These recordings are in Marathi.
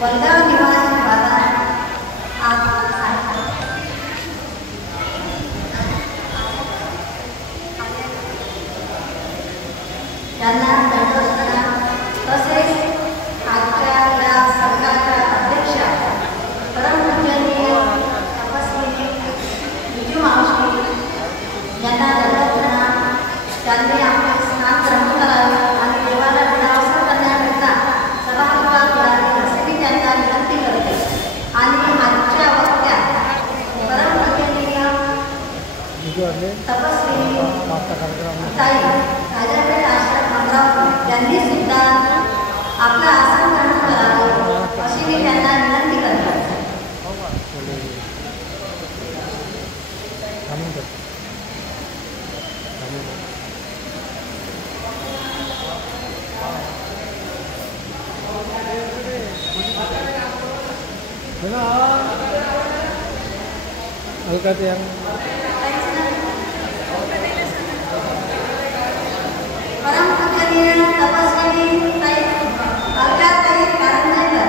वलगाव निवासी बाजार आज त्यांना दंडवतना तसेच आजच्या या सरकारच्या अध्यक्षा परमपूजनीय तपस्विनी विजू मावशी यांना दंडवतना त्यांनी आपले स्नान ग्रहण करावे आणि देवाला विनावसर करण्याकरिता सभागृहात यावे असे मी त्यांना विनंती करते. आणि आजच्या वक्त्या परमपूजनीय तपस्विनी ताई राजापेठ आश्रम अमरावती यांनी सुद्धा आपलं आसन ग्रहण करावे अशी मी त्यांना विनंती करते. Alkat yang परमपूजनीय तपस्विनी ताई अलकाताई कारंजेकर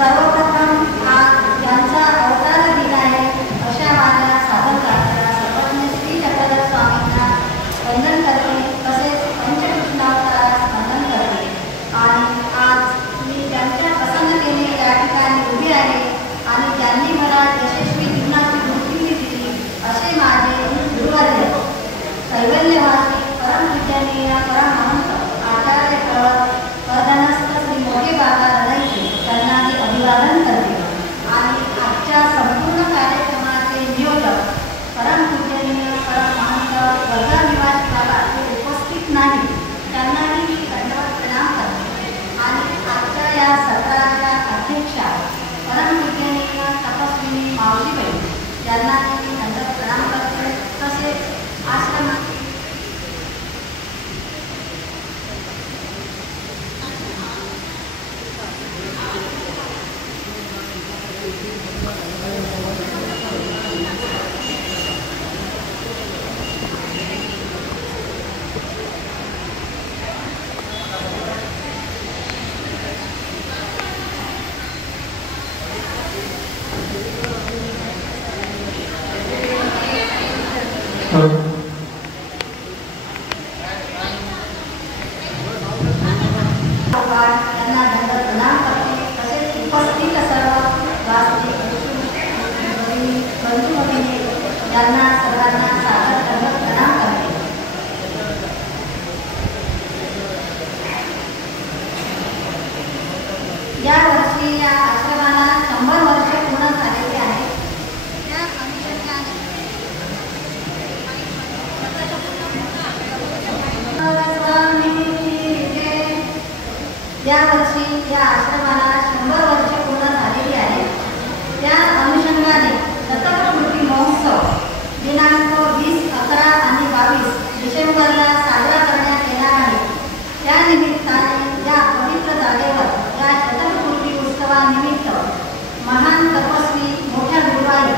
सर्वप्रथम आज यांचा अवतार दिन आहे अशा माझ्या साधकाच्या सर्वज्ञ श्री चक्रधर स्वामींना वंदन करते, तसेच पंचकृष्णावतारास वंदन करते. आणि आज मी त्यांच्या प्रसन्नतेने या ठिकाणी उभी आहे आणि त्यांनी मला यशस्वी जीवनाची गुरुकिल्ली दिली असे माझे गुरुवर्य कैवल्यवासी परमपूजनीय परमहंस आचार्य प्रधानस्थ श्री मोठे बाबा रणाईचे त्यांना मी अभिवादन करते. आणि आजच्या संपूर्ण कार्यक्रमाचे नियोजक परमपूजनीय परमहंस वर्धा निवासी बाबा हे उपस्थित नाही, त्यांनाही मी दंडवत प्रणाम करते. आणि आजच्या या सत्राच्या अध्यक्षा परमपूजनीय तपस्विनी मावशीबाई यांनाही मी दंडवत प्रणाम करते. तसेच आश्रमात यांना दंडवत प्रणाम करते. तसेच उपस्थित सर्व वास्तविक बंधू भगिनी यांना सर्वांना सादर दंडवत प्रणाम करते. या वर्षी या आश्रमाला 100 वर्ष पूर्ण झालेली आहे. त्या अनुषंगाने या वर्षी या आश्रमाला 100 वर्ष पूर्ण झालेली आहे. त्या अनुषंगाने शतकपूर्ती महोत्सव दिनांक 20, 11 आणि 22 डिसेंबरला साजरा करण्यात येणार आहे. त्या निमित्ताने या पवित्र जागेवर या शतकपूर्ती उत्सवानिमित्त महान तपस्वी मोठ्या गुरुवाई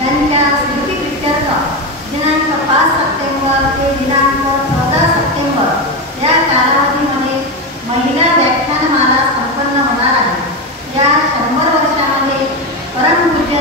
यांच्या स्मृतिप्रित्यर्थ दिनांक 5 सप्टेंबर ते दिनांक 14 सप्टेंबर या कालावधीमध्ये महिला व्याख्यानमाला संपन्न होणार आहे. या 100 वर्षामध्ये परमपूज्य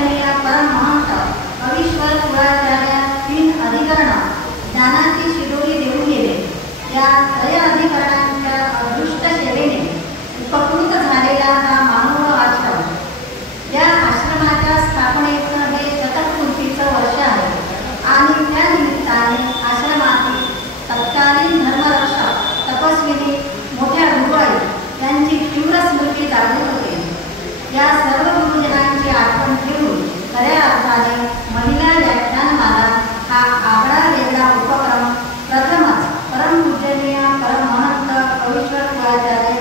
या सर्व गुरुजनांची आठवण ठेवून खऱ्या अर्थाने महिला व्याख्यानमाला हा आगळा वेगळा उपक्रम प्रथमच परमपूजनीय परमहंत कवीश्वर कुळाचार्य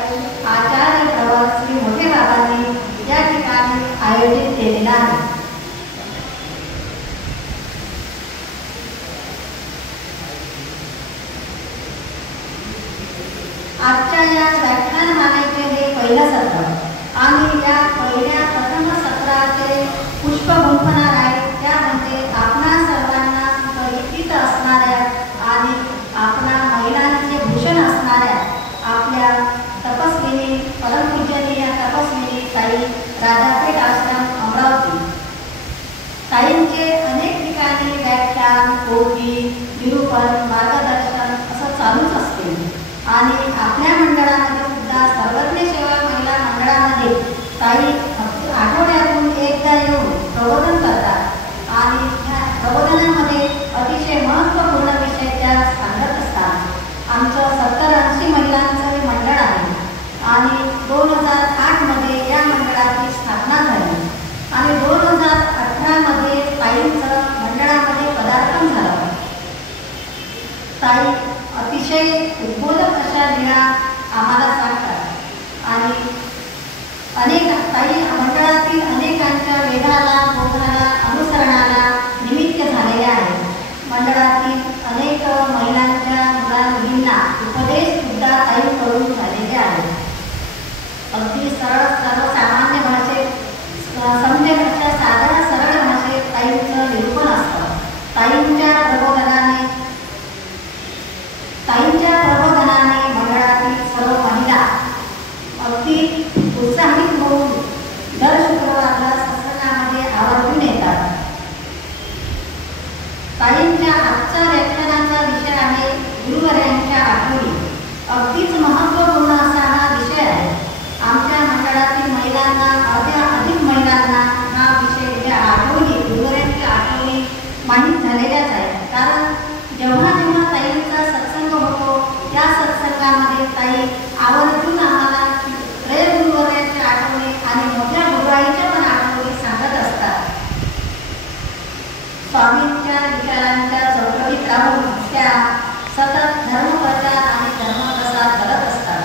आचार्य प्रवर श्री मोठे बाबांनी या ठिकाणी आयोजित केलेला आहे. आजच्या या व्याख्यानमालेचे हे पहिलं सत्र आणि या पहिल्या प्रथम सत्राचे पुष्प गुंफणार आहे. त्यामध्ये आपणा सर्वांना परिचित असणाऱ्या आणि आपणा महिलांचे भूषण असणाऱ्या आपल्या तपस्विनी परमपूजनीय तपस्विनी ताई राधापेठ आश्रम अमरावती ताईंचे अनेक ठिकाणी व्याख्यान पोथी निरूपण मार्गदर्शन असं चालूच असते. आणि आपल्या मंडळामध्ये सुद्धा सर्वज्ञ सेवा महिला मंडळामध्ये ताई आठवड्यातून एकदा येऊन प्रबोधन करतात आणि ह्या प्रबोधनामध्ये अतिशय महत्त्वपूर्ण विषय त्या सांगत असतात. आमचं 70-80 महिलांचं हे मंडळ आहे आणि 2008 मध्ये या मंडळाची स्थापना झाली आणि 2018 मध्ये ताईंचं मंडळामध्ये पदार्पण झालं. ताई अतिशय उद्बोधक अशा लीळा आम्हाला सांगतात आणि अनेक ताई मंडळातील अनेकांच्या वेधाला बोधाला अनुसरणाला निमित्त झालेल्या आहेत. मंडळातील अनेक महिलांच्या मुलांना उपदेश सुद्धा ताईंकडून झालेले आहेत. अगदी सरळ सर्वसामान्य भाषेत समजेल अशा साध्या सरळ भाषेत ताईंचं निरूपण असतं. ताईंच्या प्रबोधनाने मंडळातील सर्व महिला अगदी उत्साहित होऊन दर शुक्रवारला सत्संगामध्ये आवर्जून येतात. ताईंच्या आजच्या व्याख्यानाचा विषय आहे गुरुवर्यांच्या आठवणी. अगदीच महत्त्वपूर्ण असा हा विषय आहे. आमच्या मंडळातील महिलांना अधिक महिलांना हा विषय ज्या आठवणी गुरुवर्यांच्या आठवणी माहीत झालेल्याच आहेत. कारण जेव्हा जेव्हा ताईंचा सत्संग होतो त्या सत्संगामध्ये ताई आवर्जून आम्हाला गुरुवर्यांच्या आठवणी आणि मोठ्या गुरुआईच्या पण आठवणी सांगत असतात. स्वामींच्या विचारांच्या चौकटीत राहून त्या सतत धर्मप्रचार आणि धर्मप्रसार करत असतात.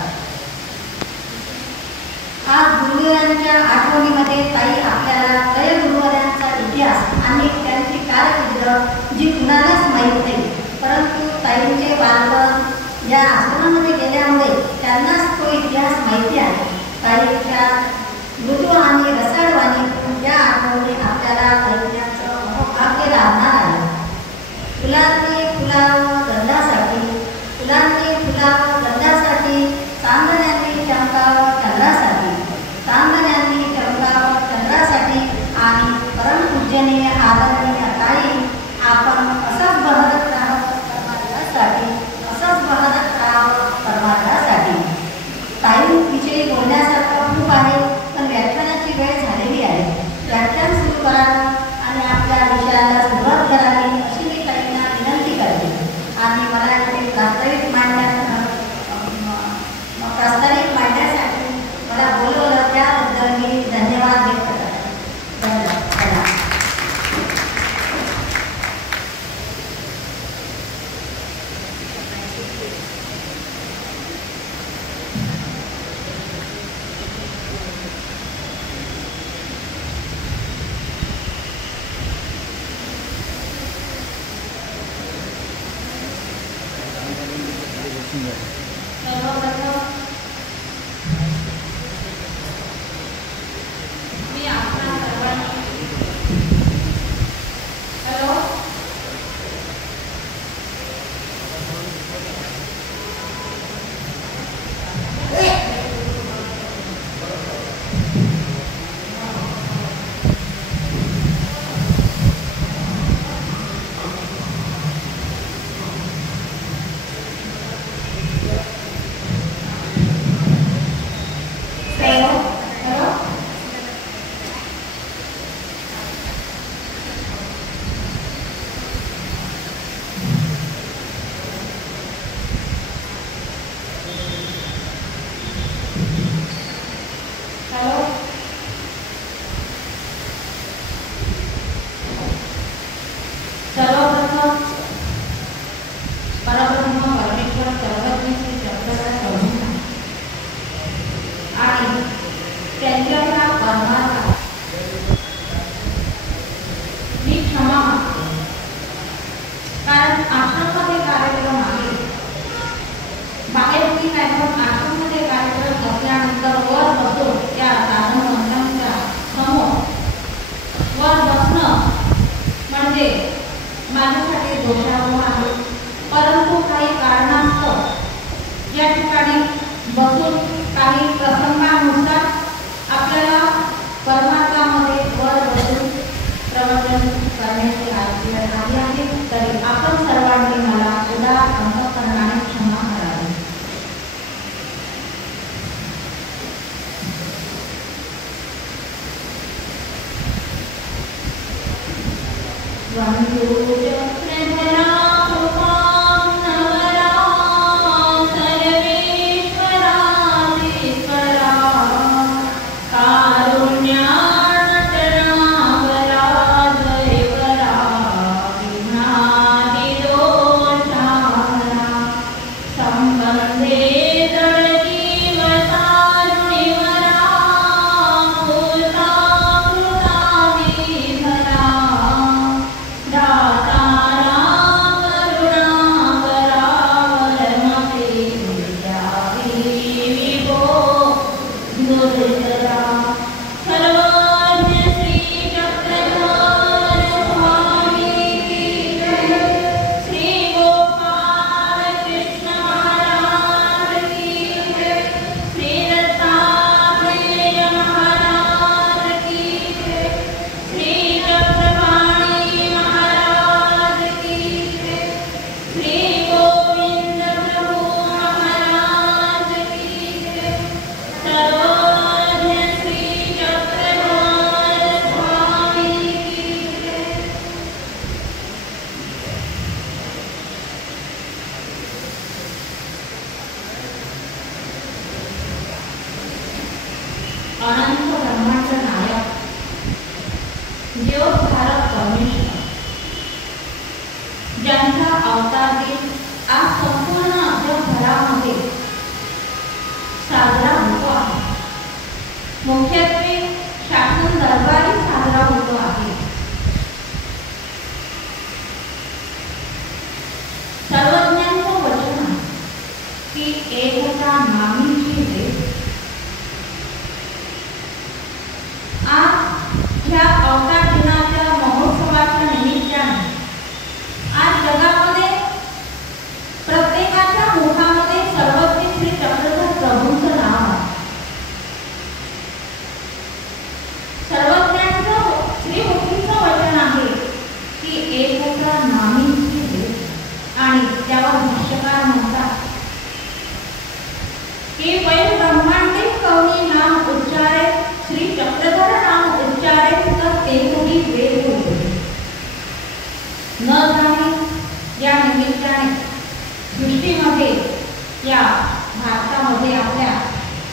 आज गुरुवर्यांच्या आठवणीमध्ये ताई आपल्याला त्रय गुरुवर्यांचा इतिहास आणि त्यांची कारकीर्द जी कुणालाच माहीत नाही, परंतु ताईंचे बालपण या आश्रमामध्ये गेल्यामुळे त्यांनाच तो इतिहास माहिती आहे. ताईंच्या मृदू आणि रसाळवाणी या आठवणी आपल्याला ऐकण्याचं मनोभाग्य लाभणार आहे. फुलांनी फुलावं गंधासाठी, फुलांनी फुलावं गंधासाठी, चांदण्यांनी चमकावं चंद्रासाठी, चांदण्यांनी चमकावं चंद्रासाठी आणि परमपूजनीय आदरणीय ताई आपण असंच बहरत राहावं परमार्थासाठी, असंच बहरत राहावं परमार्थासाठी. ताईंविषयी बोलण्यासारखं खूप आहे, पण व्याख्यानाची वेळ झालेली आहे. व्याख्यान सुरू करावं आणि आपल्या विषयाला सुरुवात करावी अशी मी ताईंना विनंती करते. आणि मला इथे प्रास्ताविक मांडण्यासाठी मला बोलवलं त्याबद्दल मी धन्यवाद व्यक्त करते. धन्यवाद. क्षमा मागते, कारण आश्रममध्ये कार्यक्रम आहे. बाहेर मी नाही पण आश्रममध्ये कार्यक्रम असल्यानंतर वर बसून त्या साधन मंडळांच्या समोर वर बसणं म्हणजे माझ्यासाठी दोषारोह आहे. परंतु काही कारणास्तव या ठिकाणी बसून काही प्रसंगानुसार आपल्याला परमार्थामध्ये वर बसून प्रवचन करण्याची आज्ञा आली आहे. तरी आपण सर्वांनी मला उदार अंतःकरणाने क्षमा करावी. अनंत ब्रह्मांड नायक देवधारक परमेश्वर ज्यांचा अवतार दिन आज संपूर्ण जगभरामध्ये साजरा होतो आहे. मुख्यत्वे शासन दरबारी साजरा होतो आहे. सर्वज्ञांचं वचन आहे की एकता नामीची वेद. आज ह्या अवतार दिनाच्या महोत्सवाच्या निमित्ताने आज जगामध्ये प्रत्येकाच्या मुखामध्ये सर्वज्ञ श्री चक्रधर प्रभूंचं नाव आहे. सर्वज्ञांचं श्रीमुखीचं वचन आहे की एकता नामीची वेद. आणि त्यावर भाष्यकार म्हणतात की वै ब्रह्मांडे कवनी नाम उच्चारे श्री चक्रधर नाम उच्चारे तर तेवढी वेद होते. न जाणे या निमित्ताने सृष्टीमध्ये या भारतामध्ये आपल्या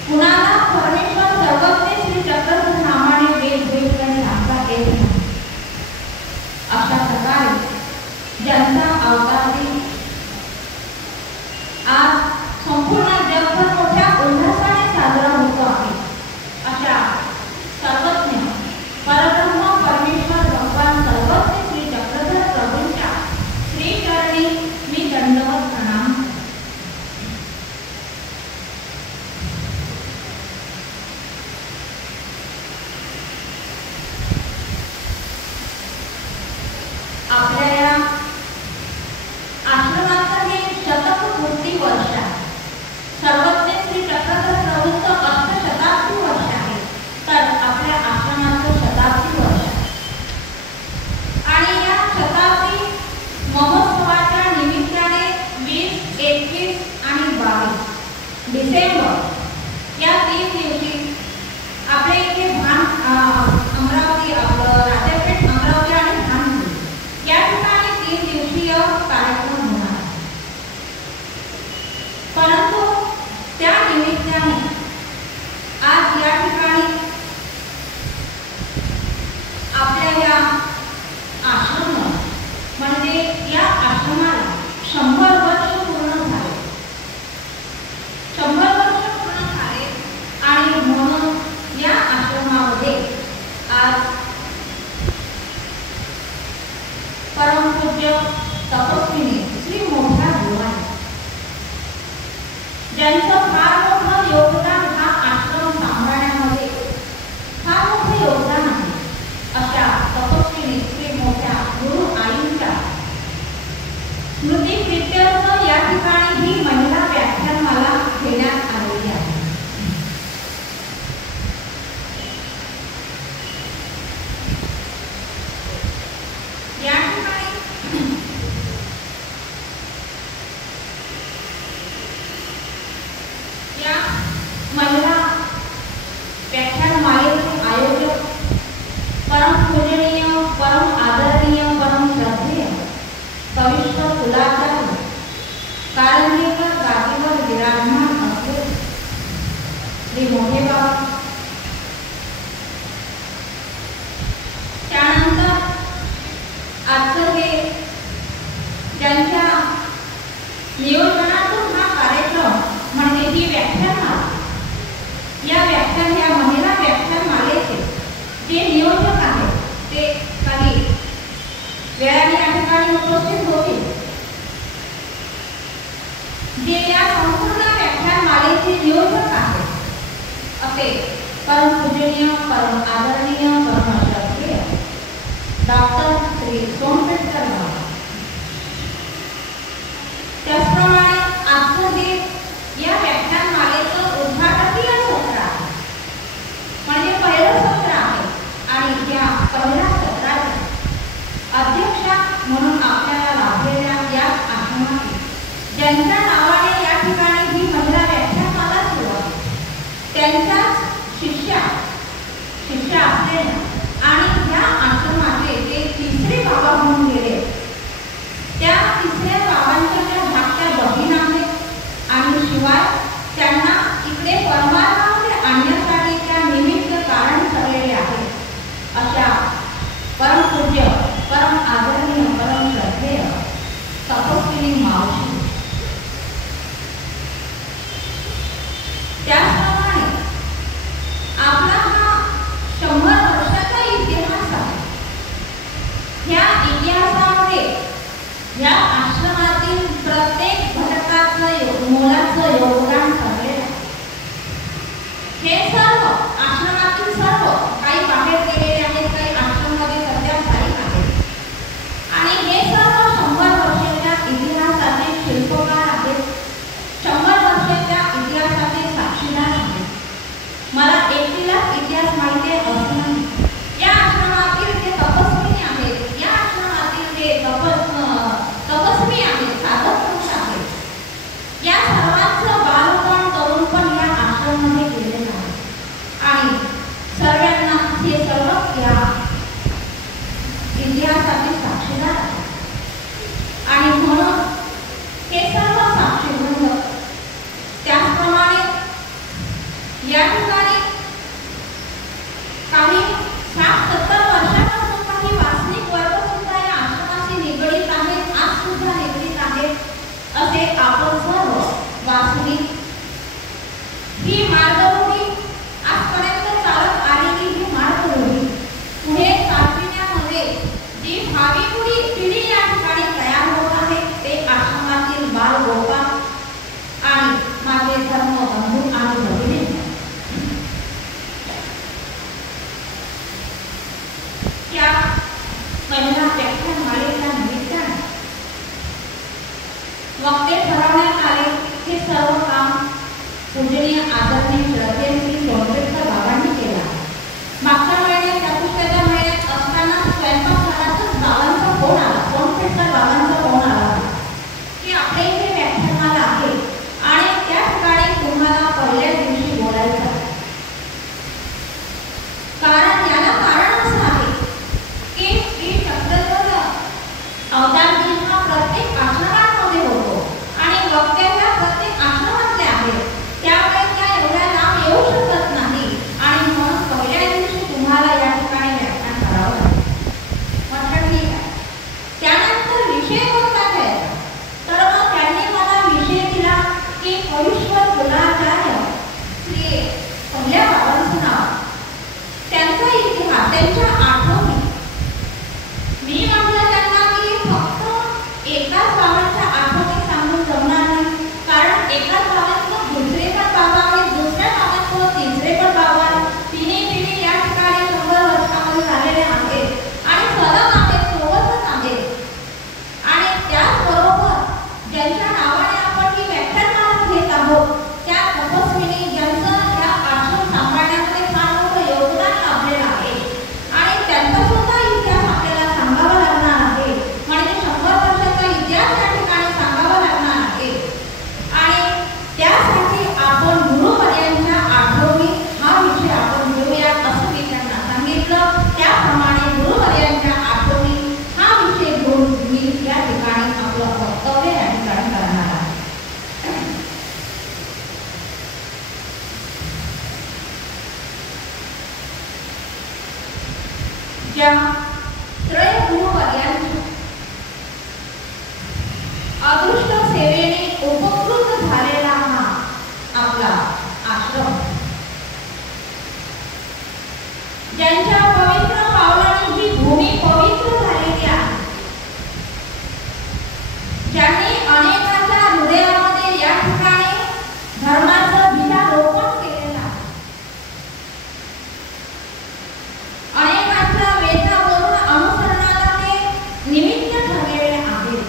कुणाला परमेश्वर सर्वज्ञ श्री चक्रधर नामाने वेद भेटल्याने सांगता येत नाही. अशा प्रकारे ज्यांचा अवतार दिन आज संपूर्ण जगभर मोठ्या उल्हासाने साजरा होतो आहे. अशा सर्वज्ञ परब्रह्म परमेश्वर भगवान सर्वज्ञ श्री चक्रधर प्रभूंच्या श्रीचरणी मी दंडवत प्रणाम. आपल्या या आश्रमाचं हे शतकपूर्ती वर्ष आहे. सर्वज्ञ श्री चक्रधर प्रभूंचं अष्टशताब्दी वर्ष आहे. तर आपल्या आश्रमाचं शताब्दी वर्ष आहे. आणि या शताब्दी महोत्सवाच्या निमित्ताने 20, 21 आणि 22 डिसेंबर या 3 दिवशी आपल्या इथे अमरावती आपलं राजापेठ अमरावती आणि भानगड या ठिकाणी 3 दिवसीय कार्यक्रम होणार. परंतु त्या निमित्ताने आज या ठिकाणी आपल्या या आश्रम म्हणजे या आश्रमाला 100 वर्ष पूर्ण झाले. 100 वर्ष पूर्ण झाले आणि म्हणून या आश्रमामध्ये आज ज्यांचं फार मोठं योगदान हा आश्रम सांभाळण्यामध्ये फार मोठं योगदान आहे, अशा तपस्विनी श्री मोठ्या गुरु आईंच्या स्मृती प्रित्यर्थ या ठिकाणी ही महिला व्याख्यानमाला घेण्यात आलेली आहे. या ठिकाणी या महिला व्याख्यानमालेचे आयोजक परम पूजनीय, परम आदरणीय, परम श्रद्धेय कविष्ठ कुलाचार्य कारंजेकर गादीवर विराजमान असले श्री मोठे बाबा. त्यानंतर आजचं हे ज्यांच्या नियोजनातून हा कार्यक्रम म्हणजे ही व्याख्यानमाला, या महिला व्याख्यानमालेचे जे नियोजक आहेत ते काही वेळाने या ठिकाणी उपस्थित होतील. जे या संपूर्ण व्याख्यानमालेचे नियोजक आहेत असे परम पूजनीय, परम आदरणीय, परम श्रद्धेय डॉक्टर श्री सोमपेठकर बाबा. त्याचप्रमाणे आजचं हे या व्याख्यानमालेचं उद्घाटकीय सत्र आहे, म्हणजे पहिलं सत्र आहे आणि या पहिल्या सत्राच्या अध्यक्षा म्हणून आपल्याला लाभलेल्या या आश्रमातील ज्यांच्या नावाने या ठिकाणी ही महिला व्याख्यानमाला सुरू आहे त्यांच्याच शिष्या असलेल्या आणि या आश्रमाचे ते तिसरे बाबा म्हणून गेले, त्या तिसऱ्या बाबांच्या त्या धाकट्या बहीण आहेत आणि शिवाय त्यांना इकडे परमार्थामध्ये आणण्यासाठी त्या निमित्त कारण ठरलेले आहे अशा परम पूज्य, परम आदरणीय, परम श्रद्धेय तपस्विनी मावशी. त्याचप्रमाणे आपला हा 100 वर्षाचा इतिहास आहे. ह्या इतिहासामध्ये या आश्रमातील प्रत्येक घटकाचं मोलाचं योगदान ठरलेलं आहे. हे सर्व आश्रमातील सर्व काही बाहेर गेलेले आहेत, काही आश्रमामध्ये सध्या स्थायिक आहेत आणि हे सर्व 100 वर्षाच्या इतिहासाचे शिल्पकार आहेत, 100 वर्षाच्या इतिहासाचे साक्षीदार आहेत. मला एकटीलाच इतिहास माहिती असं नाही. या आश्रमातील जे तपस्विनी आहेत, या आश्रमातील जे तपस्वी आहेत, साधक पुरुष आहेत, या सर्वांचं बालपण तरुणपण या आश्रमामध्ये गेलेलं आहे आणि सर्वांना हे सर्व या इतिहासाचे साक्षीदार आहेत आणि म्हणून हे सर्व साक्षीभंग. त्याचप्रमाणे या ठिकाणी काही 60-70 वर्षापासून काही वासनिक वर्ग सुद्धा या आश्रमाशी निगडीत आहेत, आज सुद्धा निगडीत आहेत असे आपण सर्व वासनिक. ही मार्गरूढी आजपर्यंत चालत आलेली ही मार्गरूढी पुढे चालविण्यामध्ये जी भावी पिढी या ठिकाणी तयार होत आहे ते आश्रमातील बालगोपाल आणि माझे धर्मबंधू आणि भगिनी. या महिला व्याख्यानमालेच्या निमित्ताने वक्ते ठरवण्यात आले. हे सर्व काम पूजनीय आदरणीय श्रद्धेय श्री सोमपेठकर बाबांनी केला. मागच्या महिन्यात चतुर्थीच्या महिन्यात असताना स्वयंपाकघरातच बाबांचा फोन आला, सोमपेठकर बाबांचा फोन आला की आपल्या इथे व्याख्यानमाला आहे आणि त्या ठिकाणी तुम्हाला पहिल्या दिवशी बोलायचं आहे. कारण याला कारण असं आहे की श्री चक्रधर अवतार दिन हा प्रत्येक आश्रमामध्ये होतो आणि वक्त्याच्या प्रत्येक आश्रमातले आहेत, त्यामुळे त्या एवढ्या लांब येऊ शकत नाही आणि म्हणून पहिल्या दिवशी तुम्हाला या ठिकाणी व्याख्यान करावं लागेल. म्हटलं ठीक आहे. त्यानंतर विषय कोणता घ्यायचा, तर मग त्यांनी मला विषय दिला की कविश्वर कुलाचार्य श्री पहिल्या बाबांचं नाव, त्यांचा इतिहास, त्यांच्या आठवणी. मी म्हटलं त्यांना की फक्त एकाच बाबांच्या आठवणी सांगून जमणार नाही, कारण एकाच बाबांचं ज्या त्रय गुरुवर्यांच्या अदृष्ट सेवेने उपकृत झालेला हा आपला आश्रम, ज्यांच्या पवित्र पावलांनी ही भूमी पवित्र झालेली आहे, ज्यांनी अनेकांच्या हृदयामध्ये या ठिकाणी धर्माचं बीजारोपण केलेलं आहे, अनेकांच्या वेदनावरून अनुसरणाला ते निमित्त ठरलेले आहेत,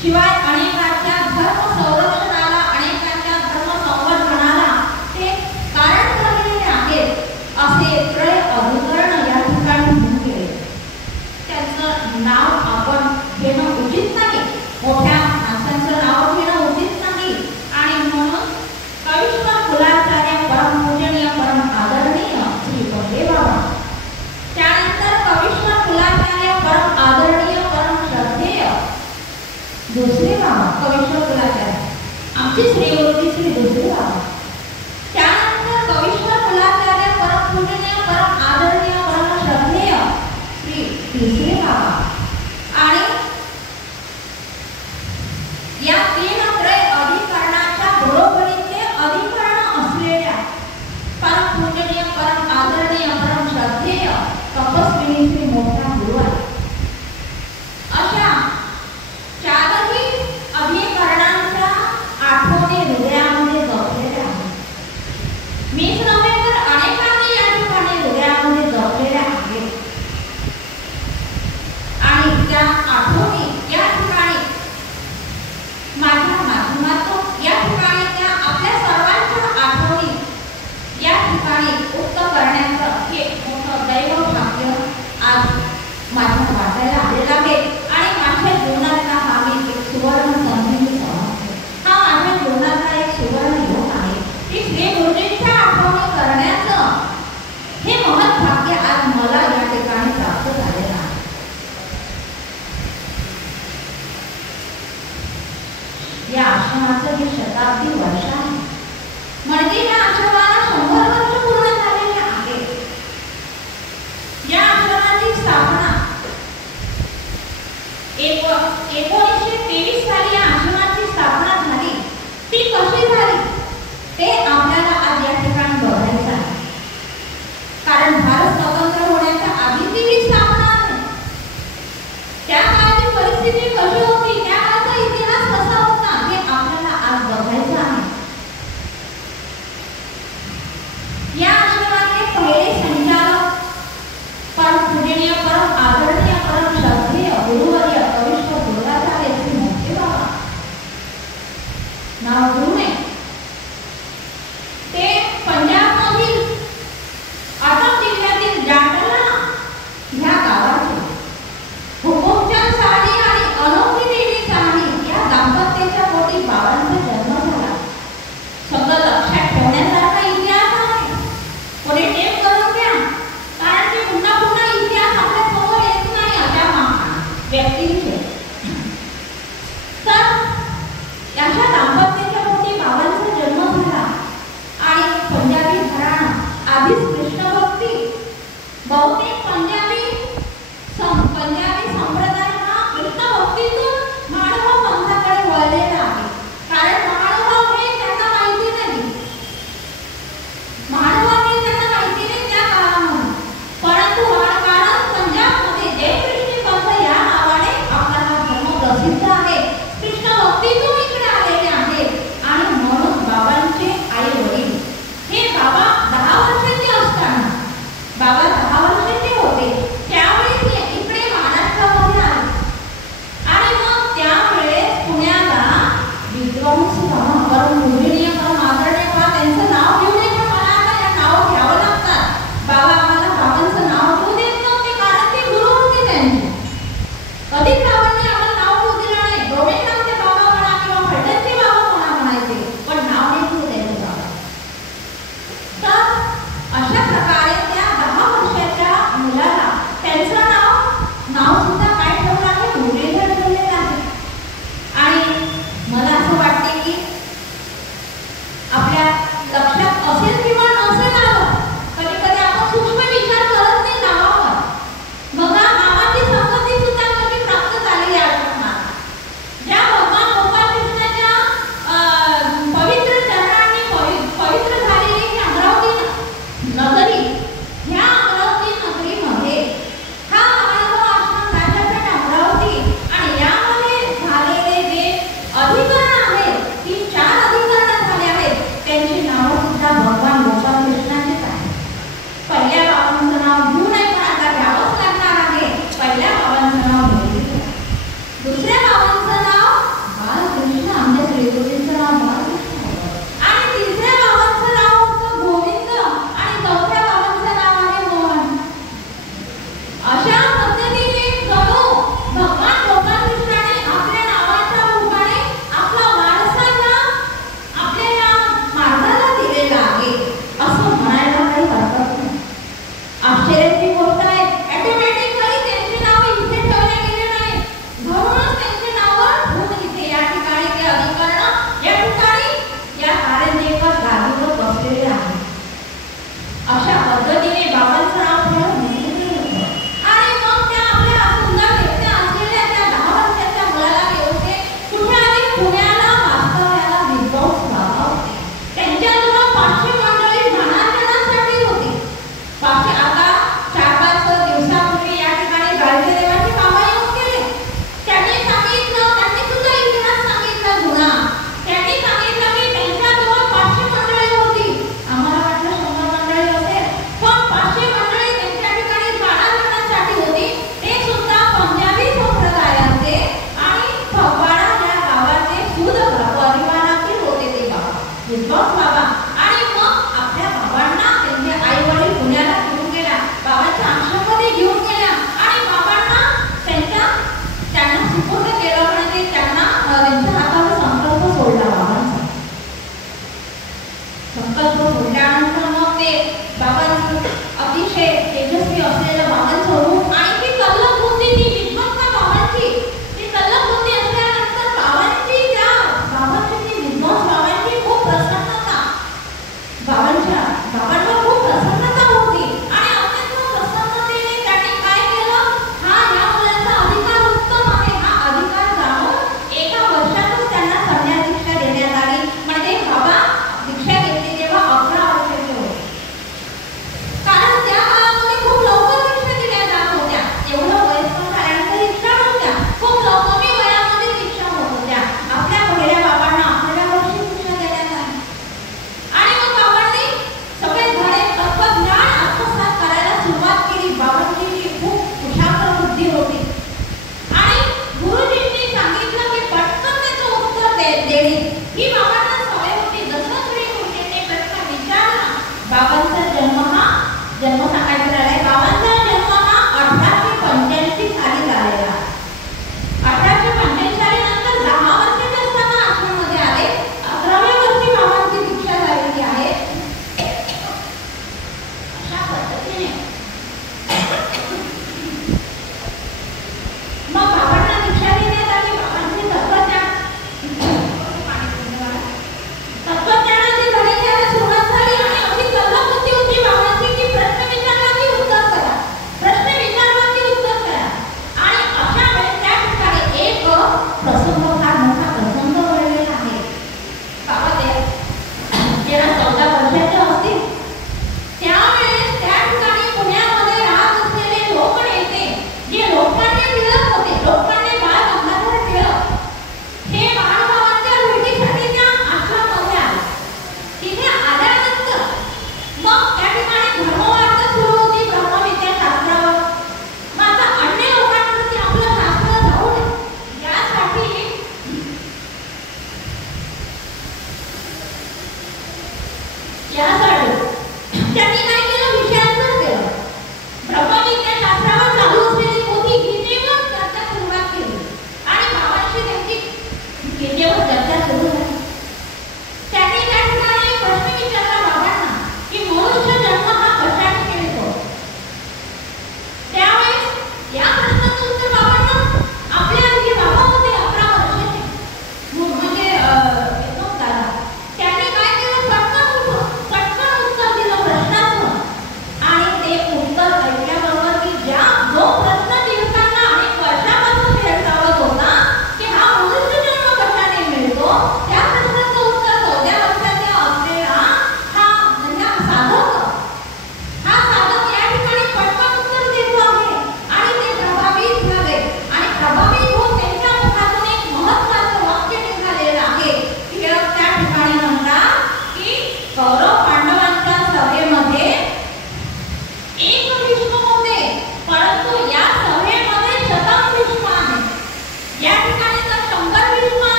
शिवाय अनेकांच्या धर्म संरक्षणाला, अनेकांच्या धर्म संवर्धनाला ते कारण ठरलेले आहेत, असे त्रय अधिकरण या ठिकाणी म्हणून गेले. त्यांचं नाव आपण घेणं उचित नाही, मोठ्या माणसांचं नाव घेणं उचित नाही, आणि म्हणून कविश्वर कुलाचार्य परमपूजनीय परम आदरणीय श्री बंडे बाबा, त्यानंतर कविश्वर कुलाचार्य परम आदरणीय परम श्रद्धेय दुसरे बाबा कविश्वर कुलाचार्य आमचे श्रीमूर्ती श्री दुसरे बाबा, त्यानंतर कविश्वर कुलाचार्य परम पूजनीय परम आदरणीय परम श्रद्धेय श्री तिसरे बाबा, आणि या तीन त्रय अधिकरणाच्या बरोबरीचे अधिकरण असलेल्या परम पूजनीय परम आदरणीय परम श्रद्धेय तपस्विनी श्री मोठ्या गुरुवार, अशा चारही अधिकरणांच्या आठवणी हृदयामध्ये जपलेल्या आहेत. मीच नव्हे तर अनेकांनी या ठिकाणी हृदयामध्ये जपलेल्या आहेत, आणि त्या आठवणी या ठिकाणी माझ्या माध्यमातून या ठिकाणी त्या आपल्या सर्वांच्या आठवणी या ठिकाणी उक्त करण्याचं हे मोठं दैव भाग्य आज माझ्या वाटायला आलेलं आहे, आणि माझ्या जीवनातला हा मी एक सुवर्ण संधी समजते. हा माझ्या जीवनातला एक सुवर्ण योग आहे की श्री गुरुजींच्या आठवणी करण्याचं हे महत् भाग्य आज मला या ठिकाणी प्राप्त झालेलं आहे. या आश्रमाचं हे शताब्दी वर्ष आहे, म्हणजे या आश्रमाला 100 वर्ष पूर्ण झालेले आहे. या आश्रमाची स्थापना 1923 साली या आश्रमाची स्थापना झाली. ती कशी झाली ते आपल्याला आज या ठिकाणी बघायचं आहे, कारण भारत स्वतंत्र होण्याच्या आधीची ही स्थापना आहे. त्या काळाची परिस्थिती कशी होती, त्या काळाचा इतिहास कसा होता हे आपल्याला आज बघायचं आहे. या आश्रमाचे पहिले संचालक परम पूजनीय परम आदरणीय परम श्रद्धेय गुरुवर्य कविश्वर गुरुराचार्य श्री मोठे बाबा, नाव गुरु ने ते पंजाबमधील असम जिल्ह्यातील जाटला ह्या गावाचे हुकुमचंद साहनी आणि अनोखी देवी साहनी या दाम्पत्याच्या पोटी बाबांचा जन्म झाला. सगळं लक्षात ठेवण्यासारखा इतिहास आहे. पुढे टेप करून घ्या, कारण की पुन्हा पुन्हा इतिहास आपल्या समोर येत नाही अशा व्यक्तींचे. तर अशा दाम्पत्याच्या पोटी बाबांचा जन्म झाला, आणि पंजाबी घराणा आधीच कृष्ण भक्ती, बहुतेक पंजाबी संप्रदाय हा कृष्ण भक्तीतून मानव पंथाकडे वळलेला आहे. कारण मानव हे त्यांना माहिती नाही, मानव हे त्यांना माहिती नाही त्या काळामध्ये, परंतु कारण पंजाबमध्ये जयकृष्णी पंथ या नावाने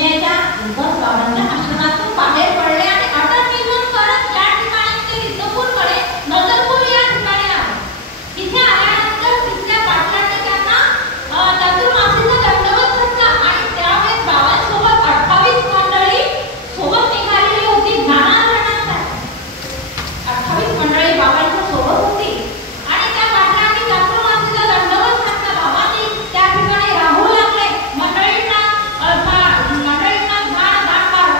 पुण्याच्या उद्धव बाबांच्या आश्रमातून बाहेर पडले आणि अटल निधन करत ज्या ठिकाणी ते रिद्धपूरकडे नजरपूर या ठिकाणी आले. तिथे आल्यानंतर तिथल्या पाटलांनी त्यांना चातुर्मासीचा दंडवत घातला आणि त्यावेळेस बाबांसोबत 28 मंडळी सोबत निघालेली होती ज्ञानार्जनासाठी. 28 मंडळी बाबांच्या सोबत होती आणि त्या पाटलांनी चातुर्मासीचा दंडवत घातला. बाबांनी त्या ठिकाणी राहू लागले. मंडळींना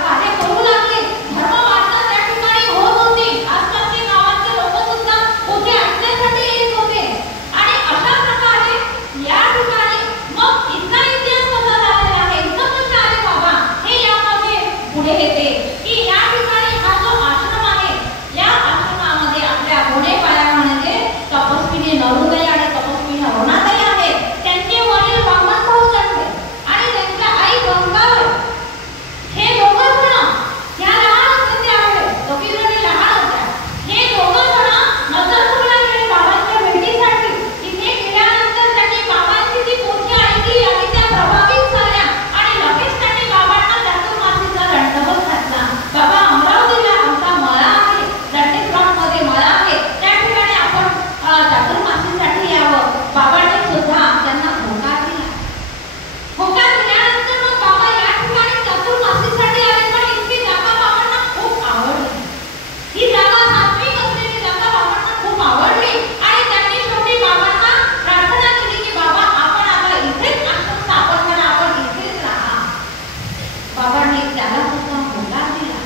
कार्य करू लागले. धर्मवार्ता त्या ठिकाणी होत होती. आसपासच्या गावातले लोक सुद्धा होते ऐकण्यासाठी येत होते आणि अशा प्रकारे या ठिकाणी मग इथला इतिहास कसा झालेला आहे, इथं कसे आले बाबा, हे यामध्ये पुढे येते की या ठिकाणी हा जो आश्रम आहे, या आश्रमामध्ये आपल्या पुणे पायामध्ये तपस्विनी नरुदय आणि तपस्विनी अरुणाताई आहेत. त्यांचे वडील वामनभाऊ दंडे आणि त्यांच्या आई गंगाबाई हे दोघं जण या लहान होते त्यावेळेस, दोघीजणी लहान होत्या. हे दोघं जण नजरपूरला गेले बाबांच्या भेटीसाठी. तिथे गेल्यानंतर त्यांनी बाबांची ती पोथी ऐकली आणि त्या प्रभावित झाल्या आणि लगेच त्यांनी बाबांना चातुर्मासीचा दंडवत घातला. बाबा, अमरावतीला आमचा मळा आहे, दंडेश्वरमध्ये मळा आहे, त्या ठिकाणी आपण चातुर्मासीसाठी यावं. बाबांनी सुद्धा त्यांना होकार दिला. होकार दिल्यानंतर मग बाबा या ठिकाणी चातुर्मासीसाठी आले. पण इतकी जागा बाबांना खूप आवडली. ही जागा सात्विक असलेली जागा बाबांना खूप आवडली आणि त्यांनी शेवटी बाबांना प्रार्थना केली की बाबा, आपण आता इथेच आश्रम स्थापन करा, आपण इथेच राहा. बाबांनी त्याला सुद्धा होकार दिला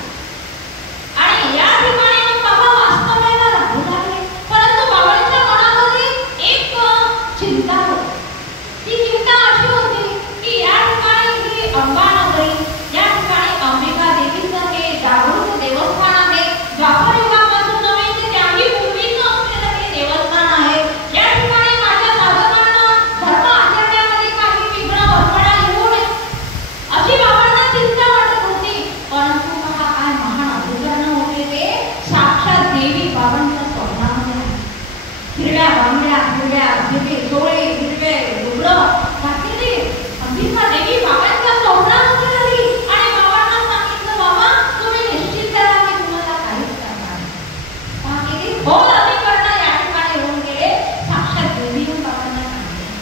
आणि या ठिकाणी मग बाबा वास्तव्याला राहू लागले. परंतु बाबांच्या मनामध्ये एक चिंता होती. ती चिंता अशी होती की या ठिकाणी ही अंबानगरी, या ठिकाणी अंबिका देवीचं हे जागृत देवस्थान आहे. द्वापर युगापासून नव्हे ते त्याही पूर्वीचं असलेलं हे देवस्थान आहे. या ठिकाणी माझ्या साधकांना धर्म आचरण्यामध्ये काही विघ्न अडथळा येऊ नये अशी बाबांना चिंता वाटत होती. परंतु पहा काय महान अधिकरण होते ते साक्षात देवी बाबांच्या स्वप्नामध्ये आली. हिरव्या बांगड्या, हिरव्या हिरवे डोळे, हिरवे डुबळं घातलेली अंबिका देवी बाबांच्या स्वप्नामध्ये आली आणि बाबांना सांगितलं, बाबा तुम्ही निश्चित करा की तुम्हाला काहीच करणार नाही. पहा किती खोल अधिकरण या ठिकाणी येऊन गेले. साक्षात देवी बाबांना सांगितलं.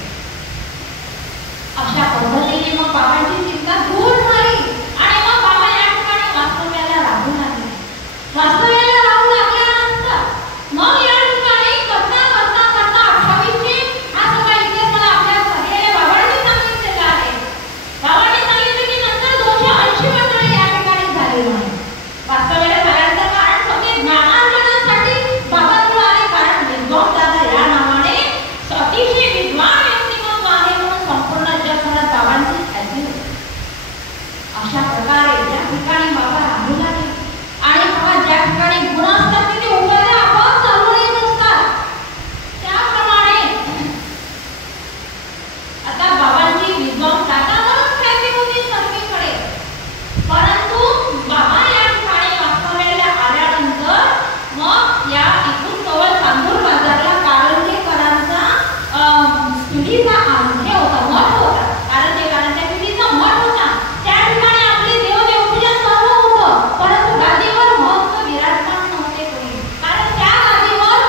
अशा पद्धतीने मग बाबांची चिंता दूर झाली आणि मग बाबा या ठिकाणी वास्तव्याला राहू लागले. वास्तव्याला राहू लागल्यानंतर मग या ठिकाणी करता करता करता 28चे हा सगळा इतिहास मला आपल्या झालेल्या बाबांनी सांगितलेला आहे. बाबांनी सांगितलं की नंतर 280 मंडळी या ठिकाणी झाली म्हणून. वास्तव्याला झाल्यानंतर कारण सगळे ज्ञानार्जनासाठी बाबांकडे आले. कारण विद्वान दादा या नावाने अतिशय विद्वान व्यक्तिमत्व आहे म्हणून संपूर्ण जगभरात बाबांची ख्याती होती. अशा प्रकारे या ठिकाणी बाबा राहू लागले आणि बाबा ज्या ठिकाणी गुण असतात तिथे उपाय आपोआप चालू येत असतात. त्याप्रमाणे आता बाबांची विद्वान दादा म्हणून ख्याती होती सर्वीकडे. परंतु बाबा या ठिकाणी वास्तव्याला आल्यानंतर मग या इथून जवळ चांदूर बाजारला कारंजेकरांचा पिढीचा हे होता, मठ होता. कारंजेकरांच्या पिढीचा मठ होता. त्या ठिकाणी आपली देवदेवपूजा सर्व होतं. परंतु गादीवर महत्व विराजमान नव्हते कोणी. कारण त्या गादीवर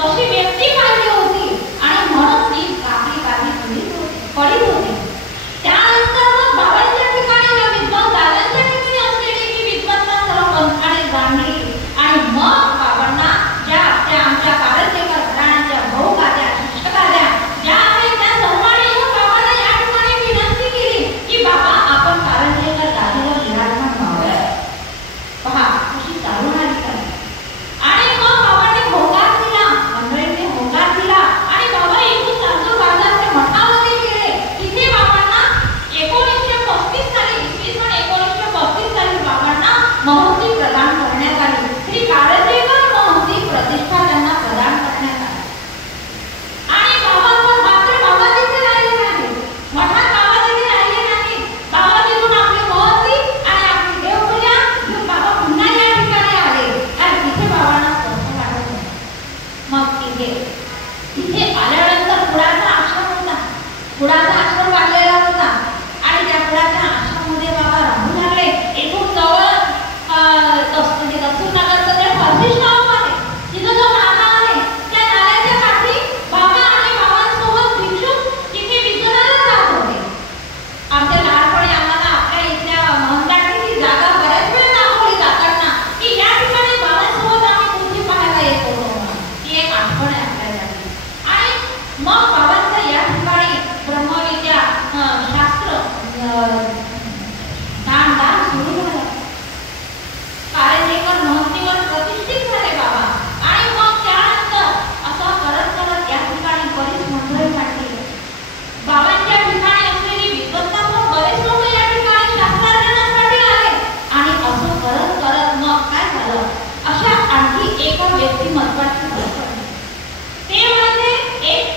तशी व्यक्ती पाहिजे होती आणि म्हणून ती आपली गादी पडीत होती. त्यानंतर मग बाबांच्या ठिकाणी या विद्वान दादांच्या ठिकाणी असलेली ही विद्वत्ता सर्व पंथाने जाणली आणि मग बाबांना ज्या त्या आमच्या कारंजेकर घराण्याच्या भाऊ गाद्या, शिष्य गाद्या ज्या आहेत त्या सर्वांनी येऊन बाबांना या ठिकाणी विनंती केली की बाबा आपण कारंजेकर गादीवर विराजमान व्हावे. पहा कशी चालून आली काय. आणि मग बाबांनी होकार दिला, मंडळींनी होकार दिला आणि बाबा इथून चांदूर बाजारच्या मठामध्ये गेले. तिथे बाबांना 1935 साली, इसवी सन 1935 साली बाबांना महंती प्रदान करण्यात आली. श्री कारंजेकर महंती प्रतिष्ठा त्यांना प्रदान करण्यात आली. आणि बाबा मात्र बाबा तिथे राहिले नाही, मठात बाबा तिथे राहिले नाही. बाबा तिथून आपली महंती आणि आपली देवपूजा घेऊन बाबा पुन्हा या ठिकाणी आले आणि तिथे बाबांना स्पर्श वाटत होता. मग तिथे आल्यानंतर कुडाचा आश्रम होता. कुडाचा आश्रम बांधलेला होता आणि त्या कुडाच्या आश्रममध्ये बाबा मग बाबांचं या ठिकाणी ब्रह्मविद्या शास्त्र दान सुरू झालं. कारंजेकर महंतीवर प्रतिष्ठित झाले बाबा. आणि मग त्यानंतर असं करत करत या ठिकाणी बरीच मंडळी वाढली. बाबांच्या ठिकाणी असलेली विद्वत्ता पण बरेच लोक या ठिकाणी शास्त्राध्ययनासाठी आले. आणि असं करत करत मग काय झालं, अशा आणखी एका व्यक्तिमत्वाची ओळख पडली. ते म्हणजे एक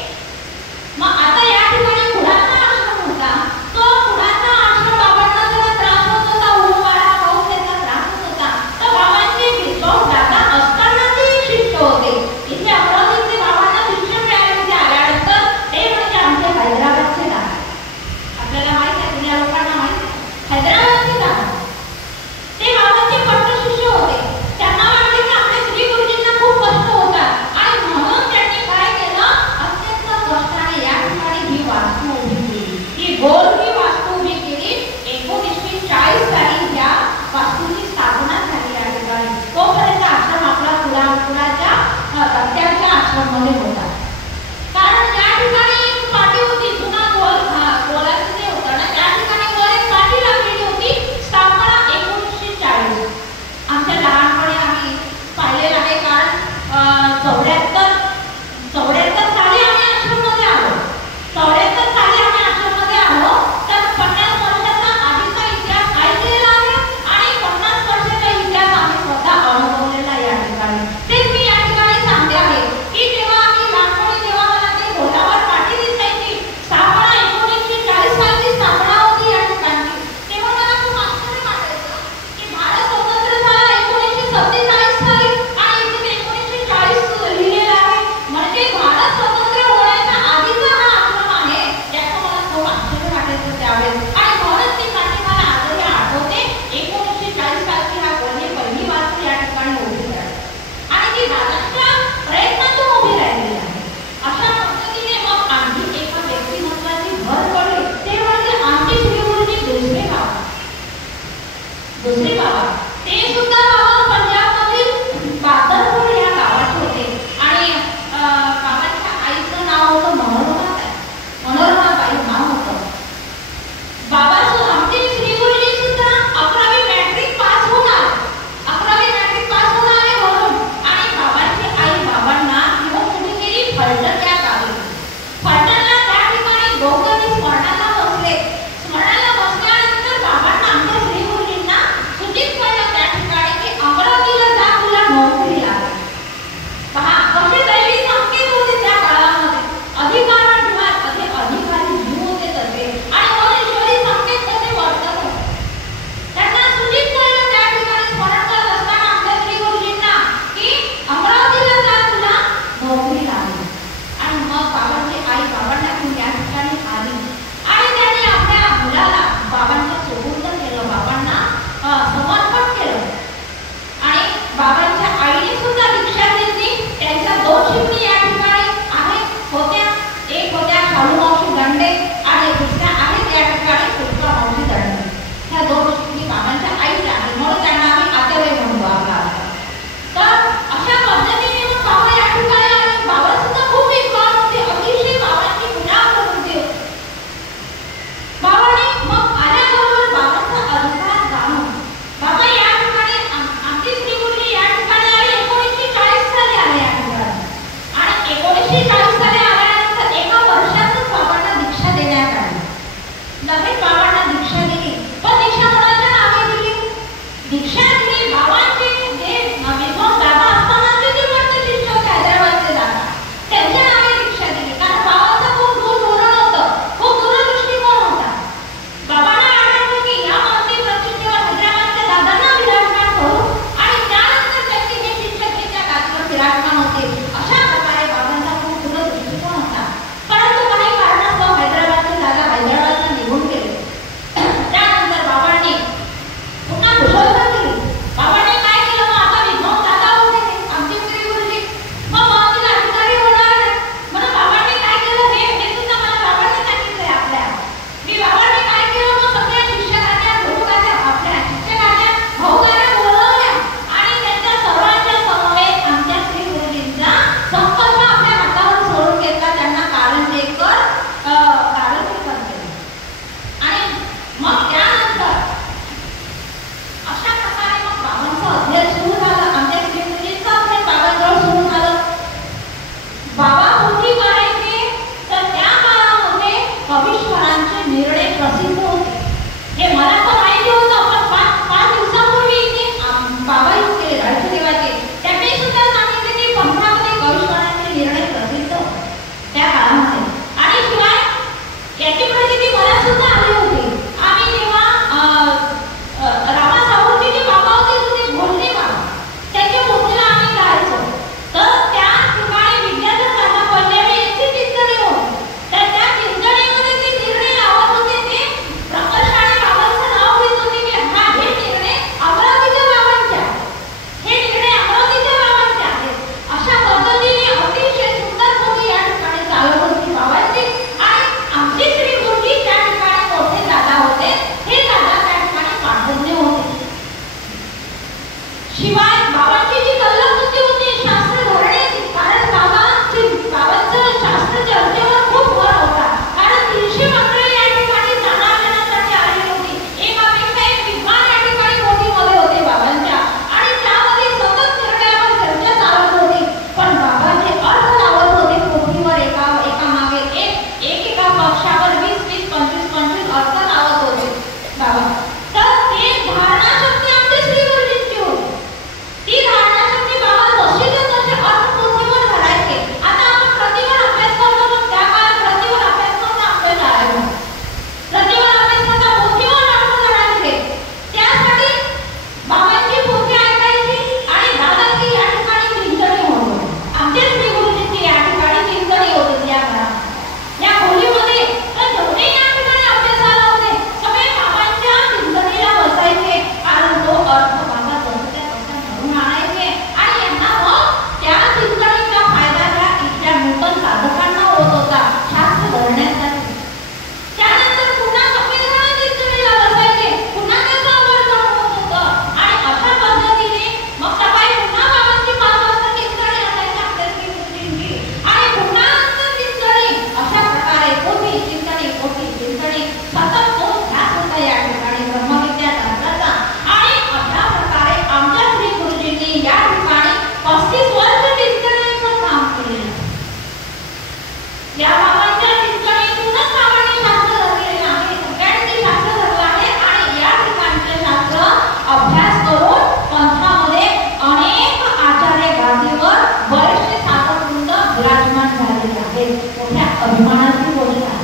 निर्माण झालेली आहे, मोठ्या अभिमानाची गोष्ट आहे.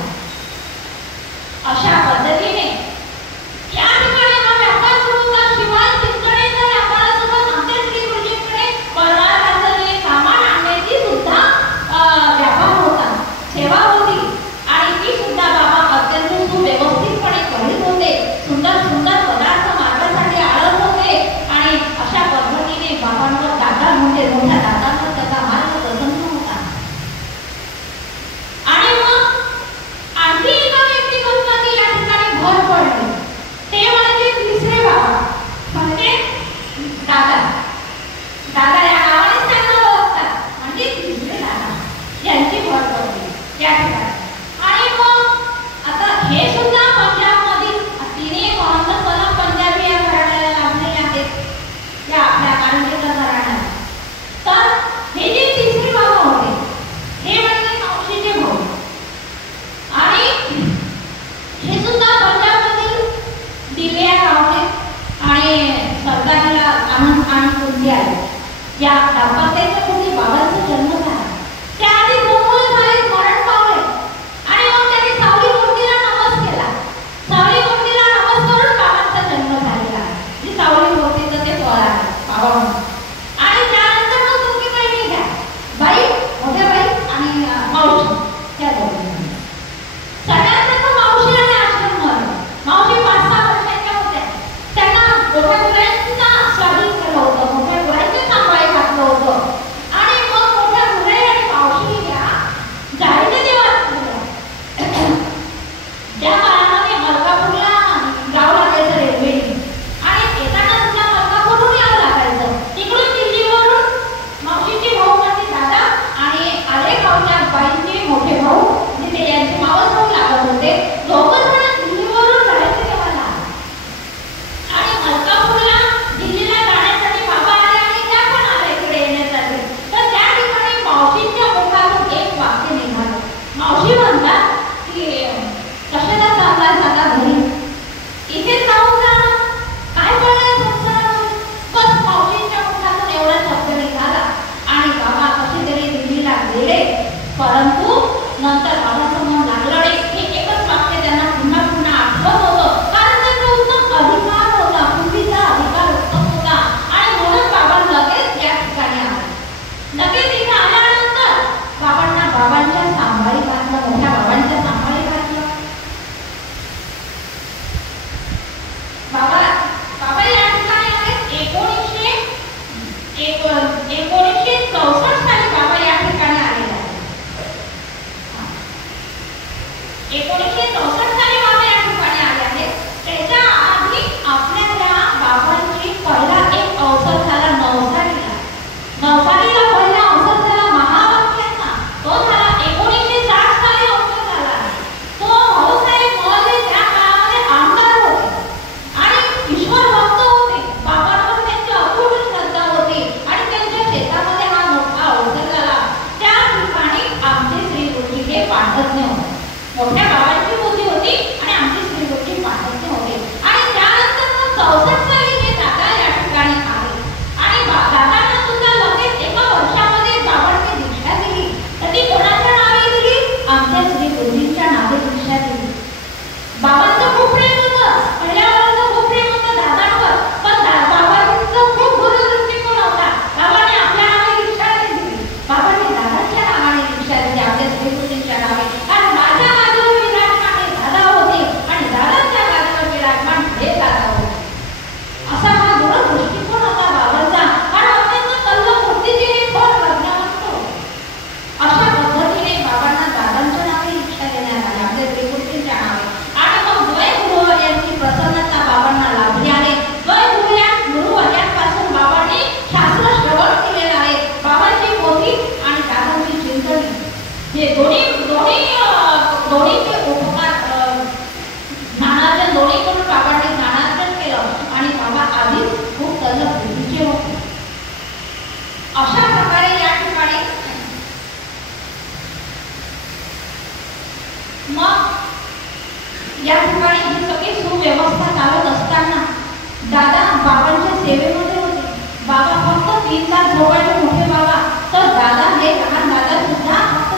अशा पद्धतीने या ठिकाणी हा व्यापार सुरू होता. शिवाय तिकडे त्या व्यापारासोबत आमच्या श्री गुरुजींकडे परवाराचे सामान आणण्याची सुद्धा व्यापार होता, सेवा होती आणि ती सुद्धा बाबा अत्यंत सुव्यवस्थितपणे करीत होते. सुंदर सुंदर पदार्थ माझ्यासाठी आणत होते आणि अशा पद्धतीने बाबांवर दादा म्हणजे मोठ्या दादांवर त्याचा मार्ग प्रसन्न होता. आणि मग आणखी एका व्यक्तिमत्वाची या ठिकाणी भर पडली, ते म्हणजे तिसरे बाबा म्हणजे दादा. दादा या नावाने त्यांना ओळखतात, म्हणजे तिसरे दादा यांची भर पडली या ठिकाणी. आणि मग आता हे सुद्धा पंजाबमधील तिने महंत सलम पंजाबी या घराण्याला लाभलेले आहेत या आपल्या कारंजेकर घराण्याला. तर हे जे तिसरे बाबा होते हे म्हणजे मावशीचे भाऊ आणि हे सुद्धा पंजाबमधील दिल्ली या गावचे आणि सरदारीला आनंद आणि कुंडी आहे. या दाम्पत्याच्या कुठे बाबांचा जन्म झाला. त्याआधी गोकुळ झाले, मरण पावले आणि मग त्यांनी सावली मूर्तीला नमस केला. सावली मूर्तीला नमस करून बाबांचा जन्म झालेला आहे. जी सावली मूर्तीचं ते फळ आहे बाबा म्हणून. आणि त्यानंतर मग तुमची बहिणी घ्या, बाई मोठ्या बाई आणि मावशी त्या दोघी. सगळ्यात प्रथम मावशी आणि आश्रम मध्ये मावशी 5-6 वर्षांच्या होत्या. त्यांना मोठ्या मुलांना स्वाधीन केलं होतं, मोठ्या मुलांचे सांभाळे घातलं होतं. आणि मग मोठ्या मुले आणि मावशी या जायचे देवात गेल्या. त्या काळामध्ये मलकापूरला जावं लागायचं रेल्वेने आणि येताना सुद्धा मलकापूरहून यावं लागायचं. तिकडून दिल्लीवरून मावशीचे भाऊ म्हणजे दादा आणि आलेगावच्या बाईंचे मोठे भाऊ म्हणजे ते यांचे मावस भाऊ लागत होते. दोघं जण दिल्लीवरून जायचे देवाला आणि मलकापूरला दिल्लीला जाण्यासाठी बाबा आले आणि त्या पण आल्या इकडे येण्यासाठी. तर त्या ठिकाणी मावशीच्या मुखातून एक वाक्य निघालं. मावशी म्हणतात की कशाला चाललाय दादा घरी, इथेच राहून जा ना, काय करणार संसारावर. बस मावशीच्या मुखातून एवढा शब्द निघाला आणि बाबा कसे तरी दिल्लीला गेले. परंतु नंतर बाबाचं मन लागलं नाही. हे एकच वाक्य त्यांना पुन्हा पुन्हा आठवत होतं, कारण त्यांचा उत्तम अधिकार होता, पूर्वीचा अधिकार उत्तम होता आणि म्हणून बाबा लगेच या ठिकाणी आले. लगेच इथे आल्यानंतर बाबांना बाबांच्या सांभाळी घातलं, मोठ्या बाबांच्या सांभाळी घातलं. बाबा या ठिकाणी आले. 1964 साली बाबा या ठिकाणी आलेले आहेत. 1964 साली बाबा या ठिकाणी आले आहेत. त्याच्या आधी आपल्या त्या बाबांची पहिला एक अवसर झाला नवसारीला. नवसारीला पहिला अवसर झाला महावाक्याचा. तो झाला 1960 साली अवसर झाला. तो भाऊसाहेब मोहल्ले त्या काळामध्ये आमदार होते आणि ईश्वर भक्त होते. बाबांवर त्यांची अतूट श्रद्धा होती आणि त्यांच्या शेतामध्ये हा मोठा अवसर झाला. त्या ठिकाणी आमचे श्री गुरुजी हे पाठज्ञ होते. मोठ्या बाबांची बुद्धी होती आणि आमचे श्री गुरुजी पाठज्ञ होते. आणि त्यानंतर मग 64 साली हे दादा या ठिकाणी आले आणि दादांना सुद्धा लगेच एका वर्षामध्ये बाबांनी दीक्षा दिली. तर ती कोणाच्या नावे दिली? आमच्या श्री गुरुजींच्या नावे दीक्षा दिली. बाबांचं खूप प्रेम होतं, पहिल्या बाबांचं खूप प्रेम होतं दादांवर, पण बाबांचं खूप दूरदृष्टिकोन होता. बाबांनी आपल्या नावे दीक्षा नाही दिली, बाबांनी दादांच्या नावाने दीक्षा दिली, आपल्या श्री गुरुजींच्या नावे. आणि माझ्या गादीवर विराजमान हे दादा होते आणि दादांच्या गादीवर विराजमान हे दादा होते. असा हा दूरदृष्टिकोन होता बाबांचा आणि अत्यंत तल्लख बुद्धीचे हे खोल प्रज्ञावंत होते. अशा पद्धतीने बाबांना दादांच्या नावे दीक्षा देण्यात आली, आपल्या श्री गुरुजींच्या नावे. आणि मग द्वय गुरुवर्यांची प्रसन्नता बाबांना लाभली आहे. द्वय गुरुवर्यांपासून बाबांनी शास्त्र श्रवण केलेलं आहे. बाबांची पोथी आणि दादांची चिंतनी हे दोन्हीचे उपकार ज्ञानार्जन दोन्ही करून बाबांनी ज्ञानार्जन केलं आणि बाबा आधीच खूप तल्लख बुद्धीचे होते. अशा प्रकारे या ठिकाणी मग या ठिकाणी ही सगळी सुव्यवस्था चालत असताना दादा बाबांच्या सेवेमध्ये होते. बाबा फक्त 3 तास झोपायचे मोठे बाबा, तर दादा हे लहान दादा सुद्धा फक्त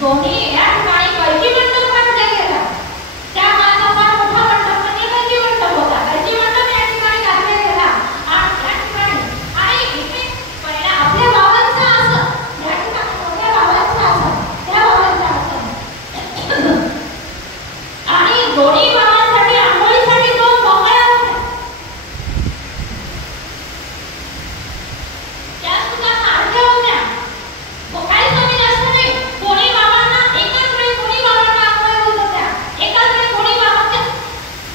दोन्ही या ठिकाणी कैची मंडप बांधला गेला. त्या काळाचा फार मोठा मंडप म्हणजे कैची मंडप होता. कैची मंडप या ठिकाणी घातला गेला आणि त्या ठिकाणी आणि इथे पहिला आपल्या बाबांचा असं या ठिकाणी मोठ्या बाबांचा असं त्या बाबांचा असं आणि दोन्ही बाबांसाठी आंघोळीसाठी दोन बंगल्या होत्या. त्या सुद्धा सारख्या होत्या. काही कमी जास्त नाही. दोन्ही बाबांना एकाच वेळी दोन्ही बाबांना आंघोळ होत होत्या. एकाच वेळी दोन्ही बाबांच्या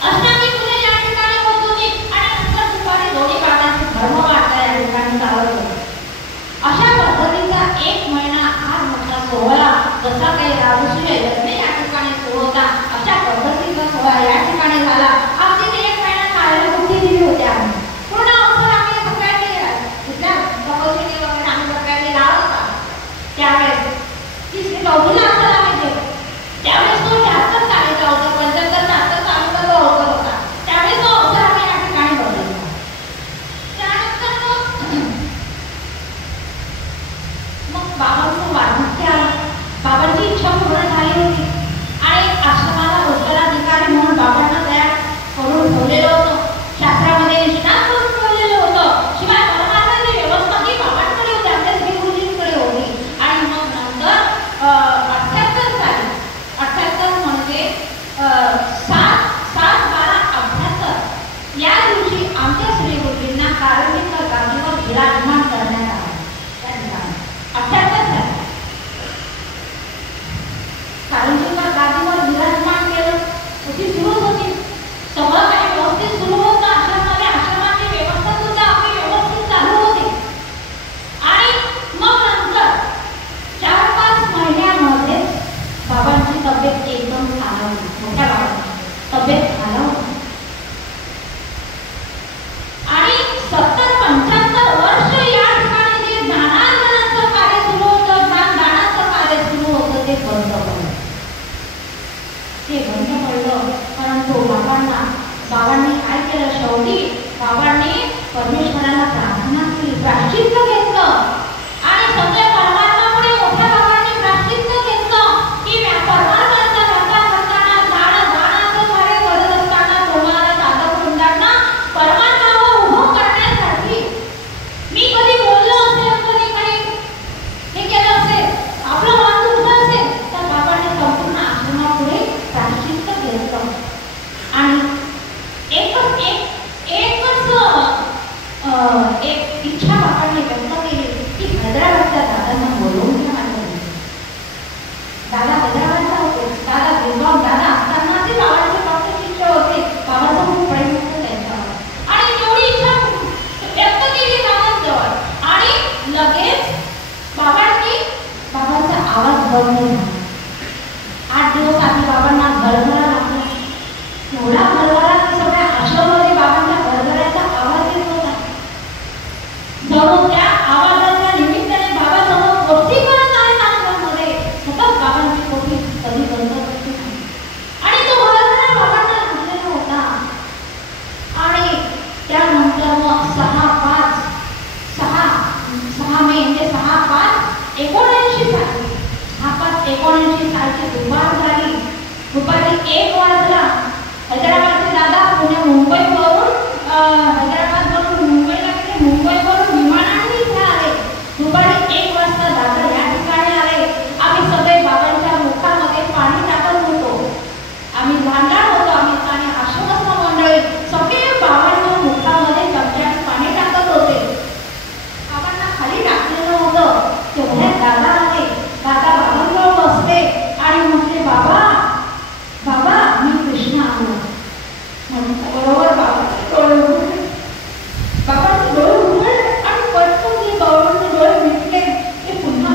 अष्टांगी पूजा या ठिकाणी होत होती आणि नंतर दुपारी दोन्ही बाबांची धर्मवार्ता या ठिकाणी चालत होती. अशा पद्धतीचा 1 महिना हा मोठा सोहळा जसा काही राजसूय यज्ञ या ठिकाणी सुरू होता अशा पद्धतीचा सोहळा या ठिकाणी झाला. अगदी 1 महिना खायला कुठे दिली होती आम्ही पूर्ण अवसर आम्ही सगळ्यांनी तिथल्या तपस्विनी वगैरे आम्ही सगळ्यांनी लावला होता. त्यावेळेस 3-4 अवसर आम्ही गेलो. त्यावेळेस तो 76 तारीखचा अवसर 75-76 तारीखचा तो अवसर होता. त्यावेळेस तो अवसर आम्ही या ठिकाणी बघितला. त्यानंतर मग बाबांचं वार्धक्य आलं. बाबांची इच्छा पूर्ण झाली होती आणि आश्रमाला उत्तराधिकारी म्हणून बाबांना तयार करून ठेवलेलं होतं. शास्त्रामध्ये निष्णात करून ठेवलेलं होतं. शिवाय परमार्थाची व्यवस्थाही बाबांकडे होती, आपल्या श्री गुरुजींकडे होती. आणि मग नंतर 78 साली 78 म्हणजे 7/12/78 या दिवशी आमच्या श्री गुरुजींना कारंजीकर गादीवर विराजमान करण्यात आले. त्या ठिकाणी 78 साली कारंजीकर गादीवर विराजमान केलं. होती सुरू होती. सगळं काही व्यवस्थित सुरू होतं. आश्रमामध्ये आश्रमाची व्यवस्था सुद्धा आपली व्यवस्थित चालू होती. आणि मग नंतर 4-5 महिन्यामध्ये बाबांची तब्येत एकदम खालावली. मोठ्या बाबांची तब्येत खालावली आणि 70-75 वर्ष या ठिकाणी जे ज्ञानार्जनाचं कार्य सुरू होतं, ज्ञानदानाचं कार्य सुरू होतं ते बंद पडलं. परंतु बाबांनी काय केलं, शेवटी बाबांनी परमेश्वराला प्रार्थना केली, प्रायश्चित्त घेतलं आणि सगळ्या परमात्मापुढे मोठ्या बाबांनी प्रायश्चित्त घेतलं की परमात्माचा व्यापार करताना दानाचं कार्य करत असताना तुम्हाला साधक वृंदांना परमात्मावर उभं करण्यासाठी मी कधी बोललो असेल, कधी काही हे केलं असेल, आपलं मन दुखलं असेल तर बाबांनी संपूर्ण आश्रमापुढे प्रायश्चित्त घेतलं. आणि एकच एक इच्छा बाबांनी व्यक्त केली की हैदराबादच्या दादांना बोलवून घ्या माझ्या. दादा हैदराबादला होते. दादा विद्वान दादा असताना ते बाबांचे फक्त शिष्य होते. बाबांचं खूप प्रेम होतं त्यांच्यावर आणि तेवढी इच्छा व्यक्त केली बाबांजवळ आणि लगेच बाबांचा आवाज बंद झाला. 8 दिवस आधी बाबांना गडगडा लागला. एवढा गडगडा की सगळ्या आश्रमामध्ये बाबांच्या गडगडाचा आवाज येत होता. जणू त्या आवाजाच्या निमित्ताने बाबा समोर गोष्टी करत आहेत आश्रमामध्ये. सतत बाबांची कोठी कधी बंद होती नाही आणि तो गडगडा बाबांना लागलेला होता. आणि त्यानंतर मग 6 मे म्हणजे 6/5/79 साली 6/5/79 सालची दुपार झाली. दुपारी 1 वाजला. हैदराबादचे दादा मुंबईवरून हैदराबादवरून मुंबईला गेले. मुंबईवरून विमानाने इथे आले. दुपारी 1 वाजता दादा या ठिकाणी आले. आम्ही सगळे बाबांच्या मुखामध्ये पाणी टाकत होतो. आम्ही लहान होतो. आम्ही आणि आश्रमस्थ मंडळी सगळे बाबांच्या मुखामध्ये चमच्याने पाणी टाकत होते. बाबांना खाली टाकलेलं होतं. तेवढ्यात दादा आले. दादा बाबांजवळ बसले आणि म्हटले, बाबा मी कृष्ण आलो. बरोबर बाबांचे डोळे उघडले. बाबांचे डोळे उघडले आणि पटकन जे बाबांचे डोळे मिटले ते पुन्हा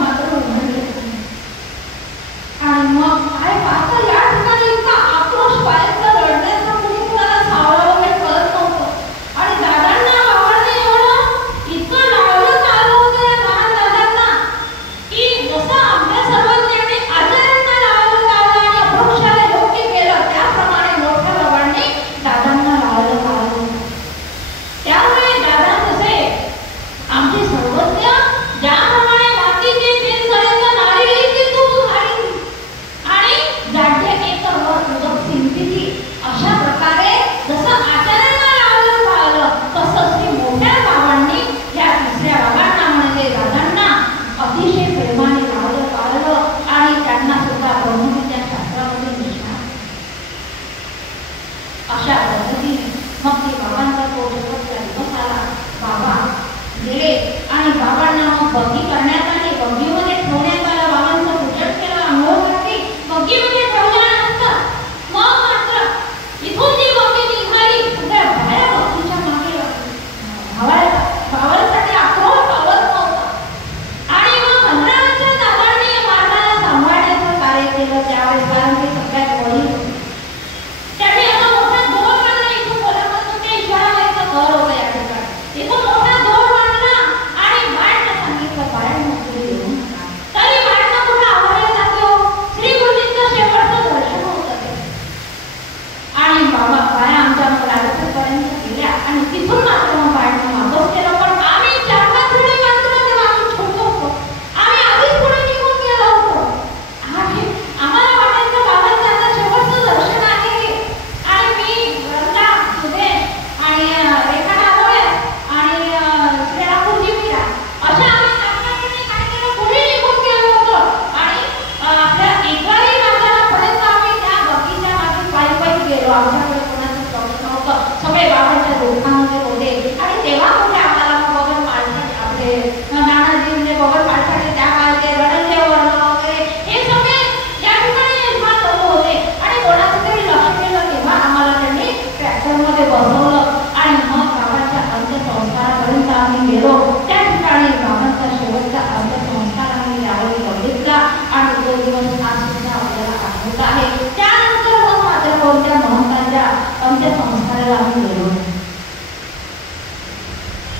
गेलो, आमच्याकडे कोणाचं लक्ष नव्हतं, सगळे बाबांच्या दुःखामध्ये होते. आणि तेव्हा कुठे आम्हाला बघत पाळसाचे आपले नानाजी म्हणजे बघत पाळसाचे त्या काळचे रणंजे वर्ण वगैरे हे सगळे या ठिकाणी निर्माण लोक होते. आणि कोणाचं तरी लक्ष केलं तेव्हा आम्हाला त्यांनी ट्रॅक्टरमध्ये बसवलं आणि मग बाबांच्या अंत्यसंस्कारापर्यंत आम्ही गेलो. त्या ठिकाणी बाबांचा शेवटचा अंत्यसंस्कार आम्ही यावेळी बघितला आणि तो दिवस आज सुद्धा आपल्याला आठवत आहे. त्यानंतर मग मात्र कोणत्या महंतांच्या अंत्यसंस्काराला आम्ही गेलो.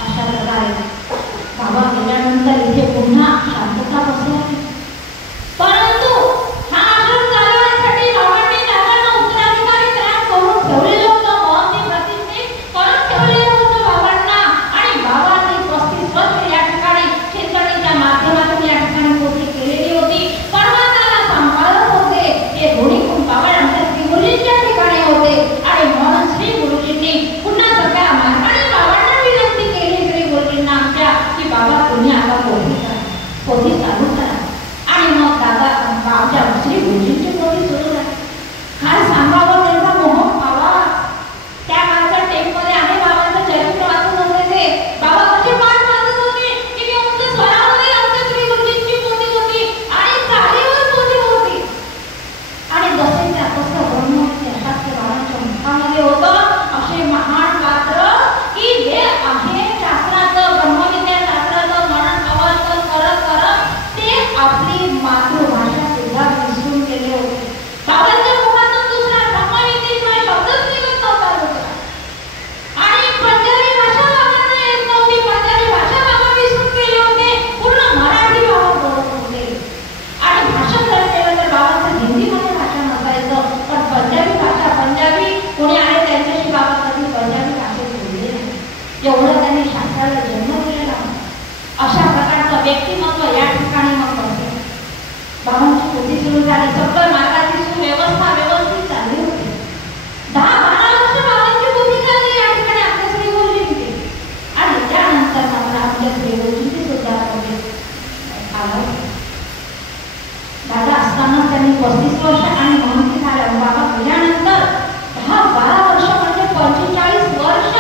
अशा प्रकारे बाबा गेल्यानंतर इथे पुन्हा शांतता बसली. परंतु हा आश्रम चालवण्यासाठी बाबांनी त्यांना उत्तराधिकारी तयार करून ठेवलेलं होतं, महंती प्रतिष्ठित करून ठेवलेलं होतं बाबांना. आणि बाबांनी 35 वर्ष या ठिकाणी चिंतनेच्या माध्यमातून या ठिकाणी पोथी केलेली होती. परमात्म्याला सांभाळत होते. हे दोन्ही बाबा आमच्या श्री गुरुजींच्या ठिकाणी होते. आणि म्हणून श्री गुरुजींनी पुन्हा सगळ्या मार्गाने बाबांना विनंती केली, श्री गुरुजींना आमच्या, की बाबा तुम्ही आता पोथी चालू करा. आणि मग दादा आमच्या श्री गुरुजींची पोथी सुरू झाली. काय सांगावं त्यांचा मोह बाबा त्या काळच्या टेपमध्ये आम्ही बाबांचं चरित्र वाचून होते. ते बाबा कसे पाठ वाचत होते की मी उंच स्वरामध्ये आमच्या श्री गुरुजींची पोथी होती आणि चालीवर पोथी होती. आणि जसे त्या तसं ब्रह्मविद्या शास्त्र बाबांच्या मुखामध्ये होतं. असे महान पात्र की जे आहे शास्त्राचं ब्रह्मविद्या शास्त्राचं मनन अवलोकन करत करत ते आपली मातृभाषा सुद्धा विसरून गेले होते. बाबांच्या मुखातून दुसरा ब्रह्मविद्येशिवाय शब्दच निघत नव्हता दुसरा. आणि पंजाबी भाषा बाबांना येत नव्हती. पंजाबी भाषा बाबा विसरून गेले होते. पूर्ण मराठी बाबा बोलत होते. आणि भाषण जर केलं तर बाबांचं हिंदीमध्ये भाषण असायचं, पण पंजाबी भाषा पंजाबी कोणी आहे त्यांच्याशी बाबा कधी पंजाबी भाषेत बोलले नाही. एवढं त्यांनी शास्त्राला जन्म दिलेला होता. अशा प्रकारचं व्यक्तिमत्व या ठिकाणी मग बसले. बाबांची पोथी सुरू झाली. सगळं मार्गाची सुव्यवस्था व्यवस्थित चालली होती. 10-12 वर्ष बाबांची पोथी चालली या ठिकाणी आपल्या श्री गुरुजींची. आणि त्यानंतर मात्र आपल्या श्री गुरुजींची सुद्धा आलं. दादा असताना त्यांनी 35 वर्ष आणि महंती झाल्या. बाबा गेल्यानंतर 10-12 वर्ष म्हणजे 45 वर्ष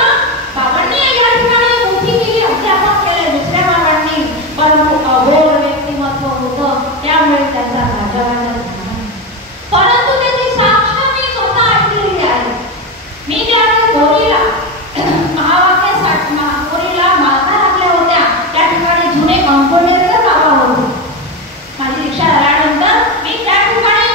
बाबांनी या ठिकाणी पोथी केली, अध्यापन केले दुसऱ्या बाबांनी. परंतु अघोर व्यक्तिमत्व होतं, त्यामुळे त्यांचा राजवाडा झाला. परंतु त्याची साक्ष मी स्वतः ऐकलेली आहे. मी ज्यावेळी गोरीला गोरीला माता लागल्या होत्या त्या ठिकाणी जुने कंपाऊंडर बाबा होते. माझी रिक्षा आल्यानंतर मी त्या ठिकाणी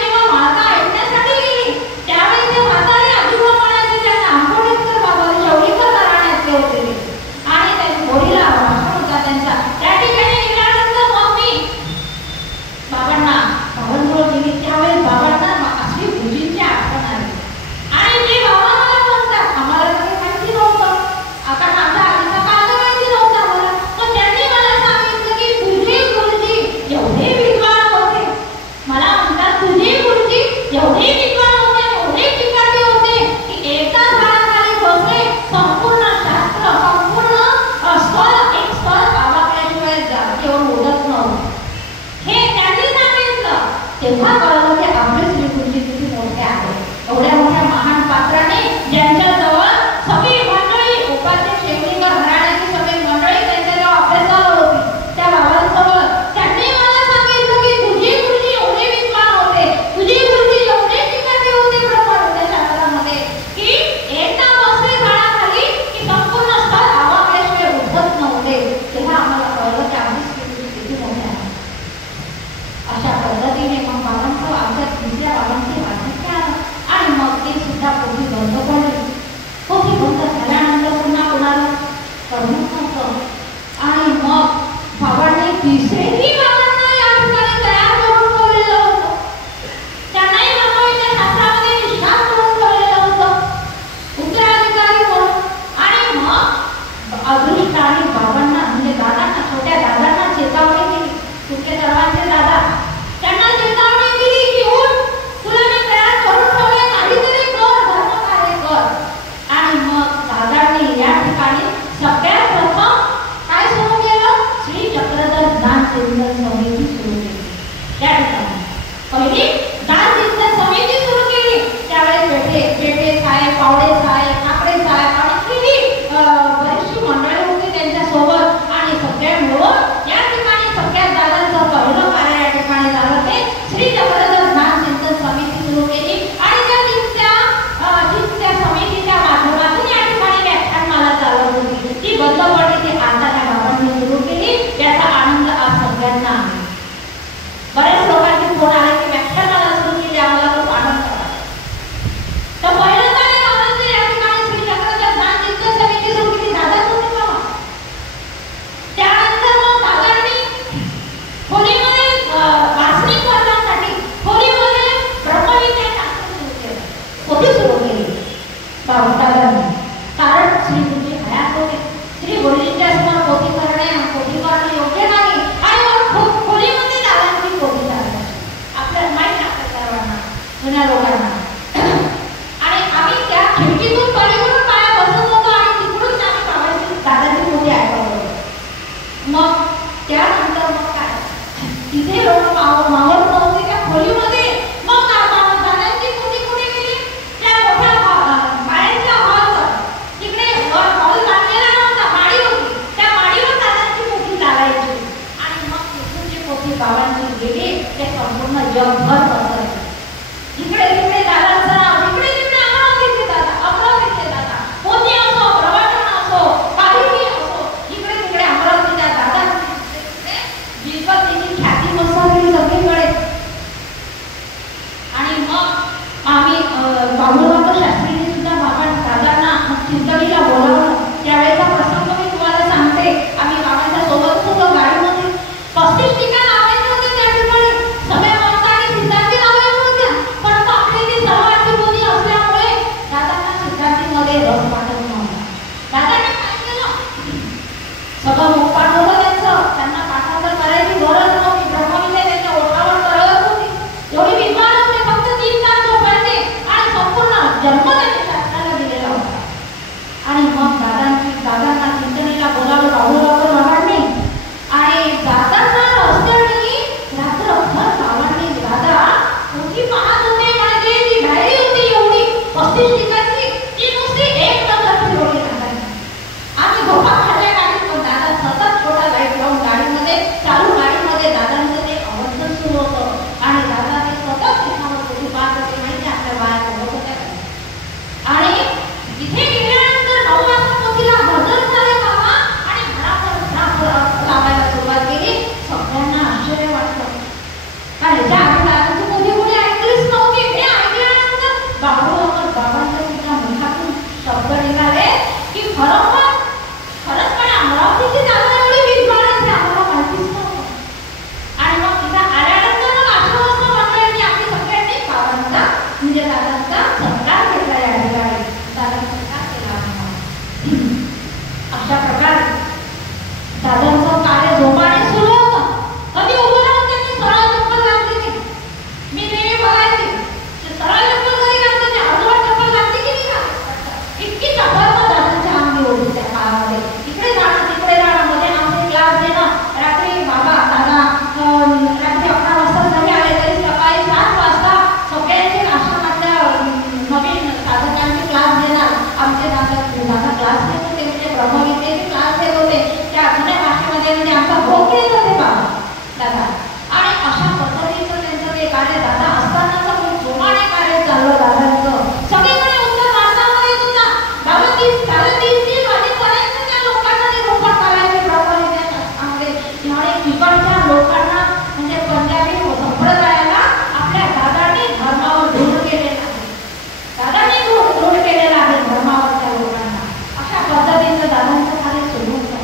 इकडे तिकडे दादांचं नाव, इकडे तिकडे अमरावतीचे दादा, अमरावतीचे दादा, मोदी असो, प्रभाकरण असो, काहीही असो, इकडे तिकडे अमरावतीच्या दादांचे जिल्पतीची ख्याती पसरली सगळीकडे. आणि मग आम्ही बाबुराव शास्त्रींनी सुद्धा बाबा दादांना चिंचणीला बोलावलं. त्यावेळेचा प्रसंग मी तुम्हाला सांगते. आम्ही बाबांच्या सोबत होतो गाडीमध्ये. 35 ठिकाण लावायचे होते त्या ठिकाणी. सगळ्या माता आणि सिद्धांती लावायच्या होत्या. पण आपली ती सर्वांची बोली असल्यामुळे दादांना सिद्धांतीमध्ये रस वाटत नव्हता. दादांनी काय केलं, सगळं मोपाट होतं त्यांचं. त्यांना पाठांतर करायची गरज नव्हती. ब्रह्मविद्या त्यांच्या ओठावर तरळत होती. एवढी विद्वान होते. फक्त 3 तास झोपायचे आणि संपूर्ण जन्म त्यांनी शास्त्राला दिलेला होता. आणि मग दादांना चिंतनेला बोलावलं बाबुराव बाबांनी. आणि दादांना रस्त्याने रात्रभर बाबांनी दादा मोठी पाहत होते. म्हणजे ती डायरी होती एवढी 35 ठिकाणची, ती नुसती एक नजर फिरवली दादांनी. आम्ही झोपा खाल्ल्या गाडीत, पण दादा सतत छोटा लाईट लावून गाडीमध्ये, चालू गाडीमध्ये दादांचं ते अवस्थन सुरू होतं. आणि दादा ते सतत एकावर कुठे पाहत होते. माहिती आपल्या बाया बघत होत्या. आणि इथे गेल्यानंतर 9 वाजता पोहोचला. हजर झाले बाबा आणि घरावर लावायला सुरुवात केली. सगळ्यांना आश्चर्य वाटलं. कारण ज्या दादांची पोथी कोणी ऐकलीच नव्हती. हे ऐकल्यानंतर बाबांच्या सुद्धा मुखातून शब्द निघाले की खरंच पण अमरावतीची दादा एवढी विद्वान आहे आम्हाला माहितीच नव्हतं. आणि मग तिथं आल्यानंतर मग 8 वाजता मंडळींनी आपली सगळ्यांनी बाबांचा म्हणजे दादांचा सत्कार घेतला. या ठिकाणी दादांचा सत्कार केला. अशा प्रकारे दादांचं कार्य जोमाने सुरू होतं. कधी उभं राहून त्यांनी सरळ चप्पल घातली नाही. मी नेहमी बघायची सरळ चप्पल कधी घालत नाही, अर्धवट चप्पल घातली की नाही घालत. इतकी चपळता दादांच्या अंगी होती त्या काळामध्ये. इकडे जाणं तिकडे जाणं, मध्ये आमचे क्लास देणं. रात्री बाबा दादा रात्री 11 वाजता जरी आले तरी सकाळी 7 वाजता सगळ्यांचे आश्रमातल्या नवीन साधकांचे क्लास देणार. आमचे दादा क्लास देत होते, म्हणजे ब्रह्मविद्येचे क्लास देत होते. त्या जुन्या भाषेमध्ये म्हणजे आमचा भोग घेत होते बाबा दादा. आणि अशा पद्धतीचं त्यांचं ते कार्य दादा असतानाच खूप जोमाने कार्य चाललं दादांचं. सगळीकडे उत्तर भारतामध्ये सुद्धा दादा 3:30 वाजेपर्यंत त्या लोकांना ते रोपण करायचे ब्रह्मविद्या शास्त्रामध्ये. आणि तिकडच्या लोकांना म्हणजे पंजाबी संप्रदायाला आपल्या दादांनी धर्मावर दृढ केलेला आहे. दादांनी दृढ केलेला आहे धर्मावरच्या लोकांना. अशा पद्धतीचं दादांचं कार्य सुरू होतं.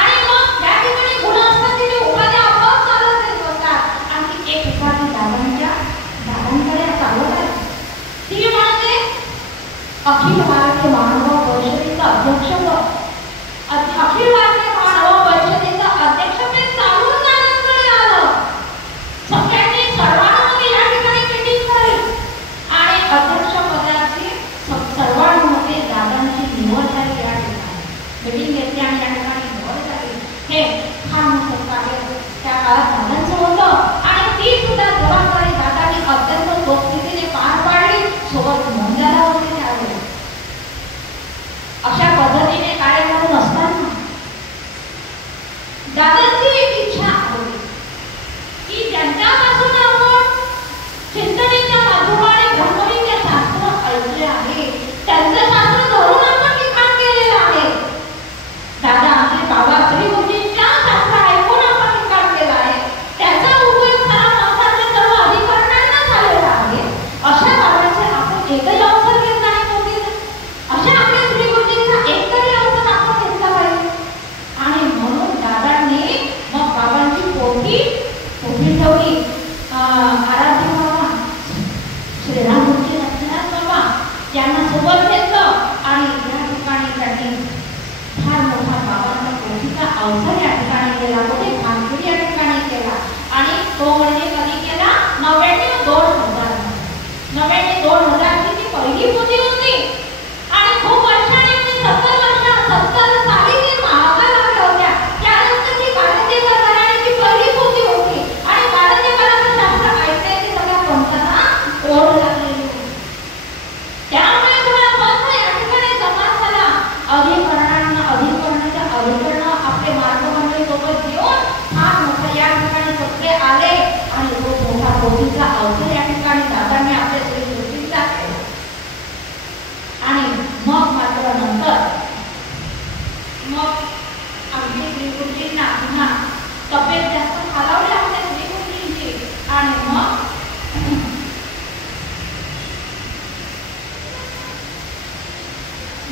आणि मग या ठिकाणी गुण असतात तिथे उपाध्या आपोआप चालत येत असतात. आणि एक उपाधी दादांकडे चालत आहे. ती म्हणजे अखिल भारतीय मानव परिषदेचं अध्यक्षपद. अखिल भारतीय मानव परिषदेचं अध्यक्षपद चालून दादांकडे आलं. सगळ्यांनी सर्वांमध्ये या ठिकाणी मीटिंग झाली आणि अध्यक्षपदाची सर्वांमध्ये दादांची निवड झाली. या ठिकाणी मीटिंग घेतली आणि या ठिकाणी निवड झाली. हे फार मोठं कार्य त्या काळात दादांचं होतं. आणि ती सुद्धा जबाबदारी दादांनी अत्यंत सोपस्थितीने पार पाडली. सोबत मंदिराला होते त्यावेळी. अशा पद्धतीने कार्य करून असताना दादांची एक इच्छा होती की ज्यांच्यापासून आपण चिंतनेच्या माध्यमाने ब्रह्मविद्या शास्त्र ऐकले आहे, त्यांचं शास्त्र धरून आपण लिखाण केलेलं आहे. दादा आमचे बाबा श्री गुरुजींच्या शास्त्र ऐकून आपण लिखाण केलं आहे. त्याचा उपयोग खरा संसारच्या सर्व अधिकाऱ्यांना झालेला आहे. अशा बाबाचे आपण एकही अवसर घेतला नाही नव्हते. अशा आपल्या श्री गुरुजींचा एकतरी अवसर आपण घेतला पाहिजे. आणि म्हणून दादांनी मग बाबांची पोथी ठेवली. आराध्य बाबा श्रीराम गुरुजी रत्नाथ बाबा यांना सोबत घेतलं. आणि या ठिकाणी त्यांनी फार मोठा बाबांचा पोथीचा अवसर या ठिकाणी केला. मोठे भानगडी या ठिकाणी केला. आणि तो म्हणजे कधी केला 99-2000 ची ती पहिली पोथी होती. आणि खूप वर्षांनी 70 साली ती महागाला लागल्या होत्या. त्यानंतर ती भारतीय घराण्याची पहिली पोथी होती. आणि भारतीय घराण्याचं शास्त्र ऐकण्याची सगळ्या पंथांना ओढ लागलेली होती. त्यामुळे थोडा पंथ या ठिकाणी जमा झाला. अधिकरणाच्या अलीकडनं आपले मार्गमंडळी सोबत घेऊन फार मोठं या ठिकाणी सगळे आले. आणि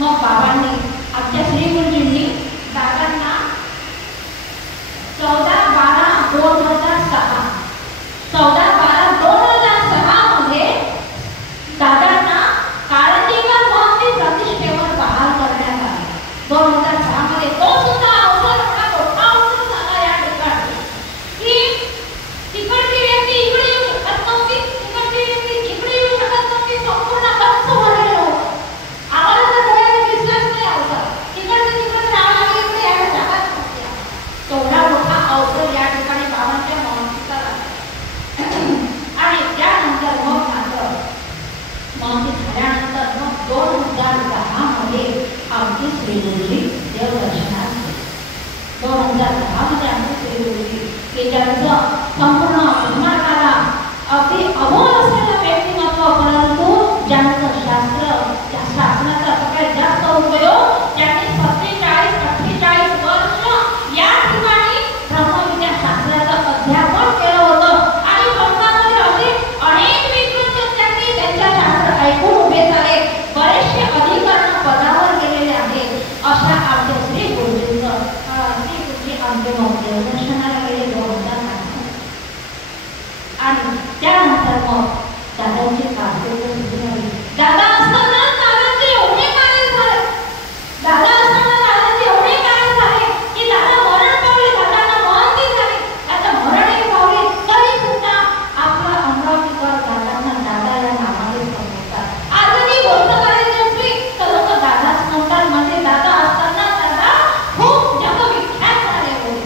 मग बाबांनी आमच्या श्री गुरुजींनी दादांना 14/12/2006 मध्ये दादांना काळजीवर महंती प्रतिष्ठेवर बहाल करण्यात आले. 2006 मध्ये तो सुद्धा अवसर मोठा अवसर झाला या ठिकाणी की तिकडची व्यक्ती इकडे येऊ शकत नव्हती, तिकडची व्यक्ती इकडे येऊ शकत नव्हती. संपूर्ण गच्च भरलेलं होतं. आम्हाला तर डोळ्याने दिसलंच नाही अवसर. तिकडे जावं लागलं, इकडे यायला जागाच नव्हत्या. तेवढा मोठा अवसर या ठिकाणी बाबांच्या महंतीचा झाला. आणि त्यानंतर मग महंती झाल्यानंतर मग 2010 मध्ये आमची श्री गुरुजी देवदर्शनास गेले. 2010 मध्ये आमचे श्री गुरुजी की ज्यांचं संपूर्ण महाराष्ट्राला अगदी अमोल असलेलं व्यक्तिमत्व, परंतु ज्यांचं त्या शास्त्राचा सगळ्यात जास्त उपयोग त्यांनी 47-48 वर्ष या ठिकाणी ब्रह्मविद्या शास्त्राचं अध्यापन केलं होतं. आणि पंथामध्ये असे अनेक विद्वान त्यांनी त्यांच्या शास्त्र ऐकून उभे झाले. बरेचसे अधिकरण पदावर गेलेले आहेत. अशा आमच्या श्री गुरुजींचं श्री गुरुजी आमचे देवदर्शनाला गेले 2010. आणि त्यानंतर मग दादांची कारकीर्द सुरू झाली. दादा असताना दादांचे एवढे कार्य झाले, दादा असताना दादांचे एवढे कार्य झाले की दादा मरण पावले, दादांना महंती झाली, आता मरणही पावले, तरी सुद्धा आपला अमरावतीकर दादांना दादा या नावाने संबोधतात. आजही गोष्ट करायची असली तर लोक दादाच म्हणतात. म्हणजे दादा असताना दादा खूप जगविख्यात झाले होते.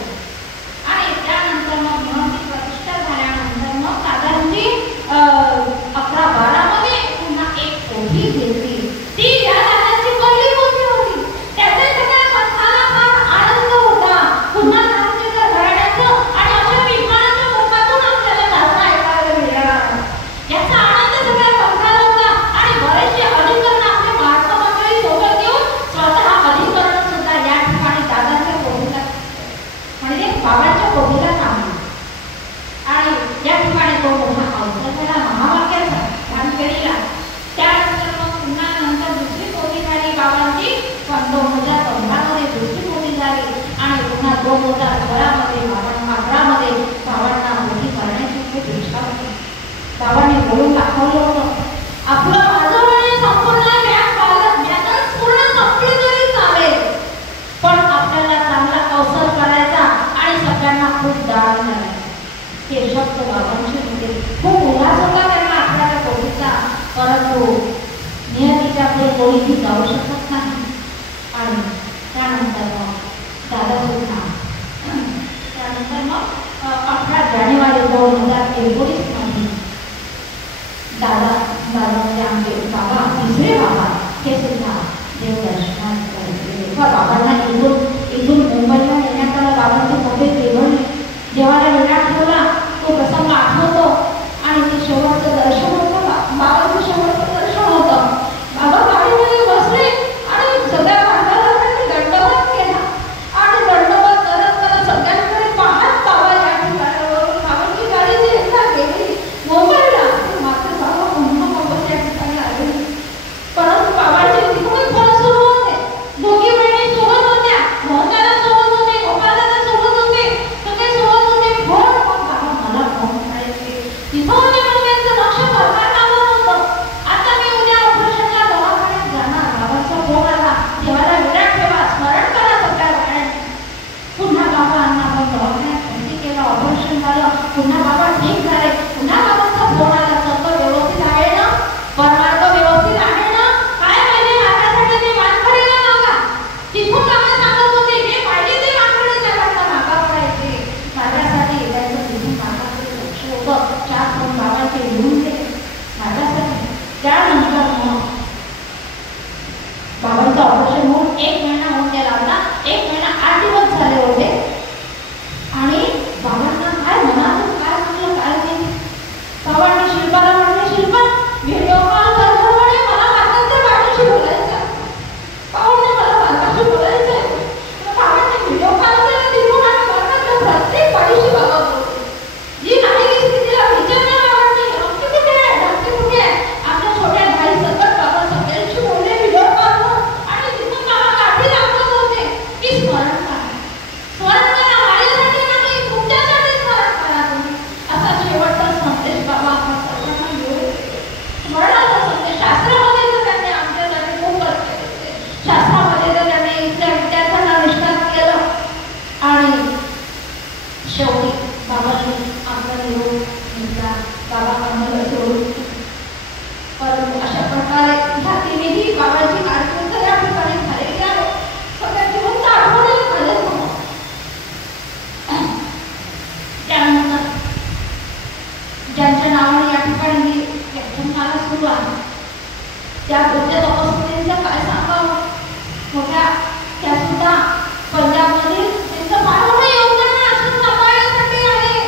आणि त्यानंतर मग महंती प्रतिष्ठा झाल्यानंतर मग दादांची 11-12 मध्ये पुन्हा एक पोथी घेतली. ती या दादांची पहिली पोथी होती. त्याचा सगळ्या पंथाला फार आनंद होता. पुन्हा दादांच्या घराण्याचं आणि अशा विद्वानाच्या मुखातून आपल्याला दादा ऐकायला मिळणार याचा आनंद सगळ्या पंथाला होता. आणि बरेचसे अधिकरण आपले महात्मा मंडळी सोबत घेऊन स्वतः अधिकरण सुद्धा या ठिकाणी दादांच्या पोथीला म्हणजे बाबांच्या पोथीला थांबले. आणि या ठिकाणी तो मोठा अवसर झाला महावाक्याचा वानखेडीला. त्यानंतर मग पुन्हा नंतर दुसरी पोथी झाली बाबांची. पण 2015 मध्ये दुसरी पोथी झाली. आणि पुन्हा 2016 मध्ये 11 मध्ये बाबांना मोठी करण्याची खूप इच्छा होती. बाबांनी बोलून दाखवलं होतं, आपलं माझं म्हणजे संपूर्ण ज्ञान पूर्ण संपली तरी चालेल, पण आपल्याला चांगला अवसर करायचा आणि सगळ्यांना खूप दान करायचं. हे शब्द बाबांचे होते. खूप उल्हास होता त्यांना आपल्याला पोथीचा, परंतु नियतीच्या पुढे कोणीही जाऊ शकत नाही. आणि त्यानंतर मग दादा सुद्धा त्यानंतर मग 18 जानेवारी 2019 मध्ये दादा म्हणजे आमचे बाबा, तिसरे बाबा, हे सुद्धा देवदर्शनास गेले. बाबांना इथून मुंबईला नेण्यात आलं. बाबांची तब्येत बिघडली. देवाला वेळा ठेवला तो प्रसंग आठवतो. आणि ते शेवटचं दर्शन होतं. बाबांचं शेवटचं दर्शन होतं. बाबा गाडीमध्ये बसले आणि सगळ्या माणसाला दंडवत केला. आणि दंडवत करत करत सगळ्यांकडे पाहत बाबा या ठिकाणावरून बाबांची गाडी जी एकदा गेली मुंबईला, मात्र बाबा पुन्हा वापस या ठिकाणी आले. परंतु बाबांचे तिकडून फोन सुरू होते. दोघी बहिणी सोबत होत्या, मोहनदादा सोबत होते, गोपालदादा सोबत होते, सगळे सोबत होते. त्या वृद्ध तपस्वींचं काय सांगावं. मोठ्या त्या सुद्धा पंजाबमधील त्यांचं फार मोठं योगदान आश्रम सांभाळण्यासाठी आहे.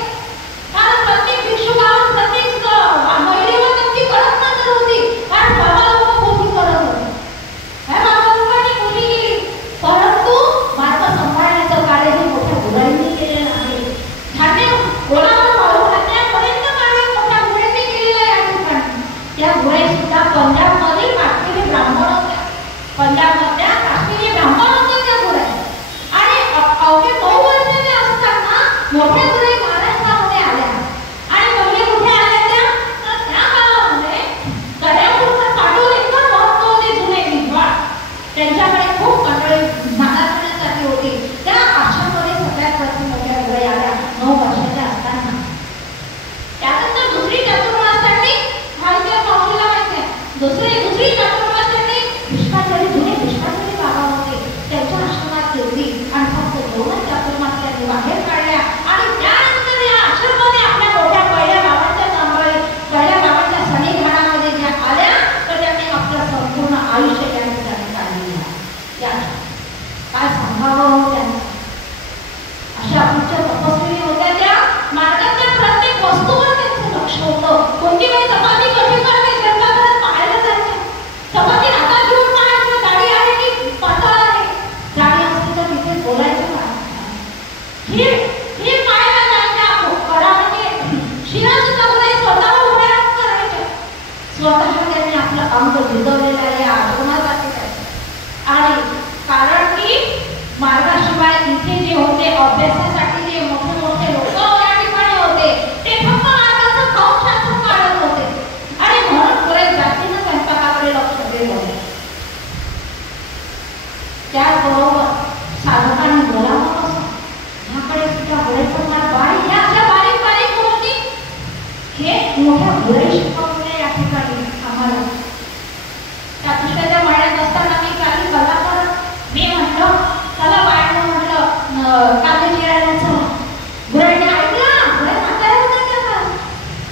कारण प्रत्येक भिक्षुकावर प्रत्येक महिलेवर त्यांची कडक नजर होती. कारण बाबा लोक कोणी करत होते. बाबा लोकांनी कोणी केली, परंतु मार्ग सांभाळण्याचं कार्य हे मोठ्या गुरांनी केलेलं आहे. धान्य गोलावर वाळू घालण्यापर्यंत कार्य मोठ्या गुरांनी केलेलं आहे. या ठिकाणी त्या गुरे सुद्धा पंजाबमधील काश्मीरी ब्राह्मण होत्या. पंजाबमधल्या काश्मीरी ब्राह्मण होत्या त्या गुरे. आणि अवघे 9 वर्षाचे असताना मोठ्या गुरे महाराष्ट्रामध्ये आल्या. आणि पहिले कुठे आल्या त्या? तर त्या काळामध्ये कड्यापूरचं पाटोल एकदम महत्व होते. जुने विद्वान त्यांच्याकडे खूप मंडळी ज्ञानात करण्यासाठी होती. त्या आश्रममध्ये सगळ्यात प्रथम मोठ्या गुरे आल्या 9 वर्षाच्या असताना. त्यानंतर दुसरी चातुर्मास त्यांनी माहिती पावशीला माहिती आहे. दुसरी चातुर्मास त्यांनी पुष्पाचारी जुने पुष्पाचारी बाबा होते त्यांच्या आश्रमात ठेवली आणि फक्त 2 चातुर्मास त्यांनी बाहेर काढल्या. आणि त्यानंतर या आश्रमामध्ये आपल्या मोठ्या पहिल्या बाबांच्या सांभाळी पहिल्या बाबांच्या सन्निधानामध्ये ज्या आल्या तर त्यांनी आपलं संपूर्ण आयुष्य त्या ठिकाणी काढलेलं आहे. काय सांगावं त्यांना. अशा उच्च तपस्वी होत्या त्या. मार्गातल्या प्रत्येक वस्तूवर त्यांचं लक्ष होतं. कोणती वेळ चपाती कशी करते स्वयंपाकघरात पाहायला जायचं. चपाती हातात घेऊन पाहायचं जाडी आहे की पातळ आहे. जाडी असते तर तिथे बोलायचं का. ही पाहायला जायच्या. करा म्हणजे शिरा सुद्धा गुरे स्वतः उभ्या करायच्या. स्वतः त्यांनी आपलं अंग भिजवलेलं आहे आश्रमासाठी. आणि कारण की मार्गाशिवाय इथे जे होते अभ्यासासाठी जे मोठे मोठे लोक या ठिकाणी होते ते फक्त मार्गाचं खाऊन शास्त्र काढत होते. आणि म्हणून पुढे जातीनं स्वयंपाकाकडे लक्ष दिलं होतं. त्याचबरोबर साधकांनी बोलावं कसं ह्याकडे सुद्धा बोलायचं. मला बारीक ह्या अशा बारीक बारीक गोष्टी हे मोठ्या गुरे शिकवले या ठिकाणी आम्हाला. त्या कृष्णाच्या महिन्यात असताना मी काही कलाकार मी म्हटलं चला बाहेर म्हटलं कांदे चिरायला चला. गुरांनी ऐकलं. गुरे म्हातारे होते त्या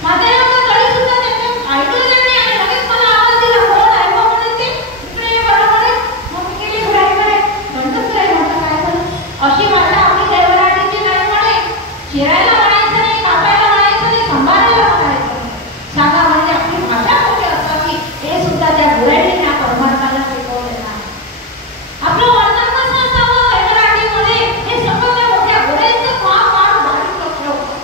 म्हातारे होते तरी सुद्धा त्यांनी ऐकलं त्यांनी. आणि लगेच मला आवाज दिला कोण आहे मग म्हणून ते इकडे बरोबर आहे. मग मी गेली गुरांकडे. म्हणतात गुराई म्हटलं काय झालं. अशी माझ्या आपली देवराटीची नाही म्हणे. चिरायला म्हणायचं नाही, कापायला म्हणायचं नाही, सांभाळायला म्हणायचं नाही. सांगा म्हणजे आपली भाषा कुठे असावी हे सुद्धा त्या गुरांनी त्या परमार्थाला शिकवलेलं आहे. आपलं वर्तन कसं असावं देवराटीमध्ये हे सगळं त्या मोठ्या गुरांचं फार फार बारीक लक्ष होतं.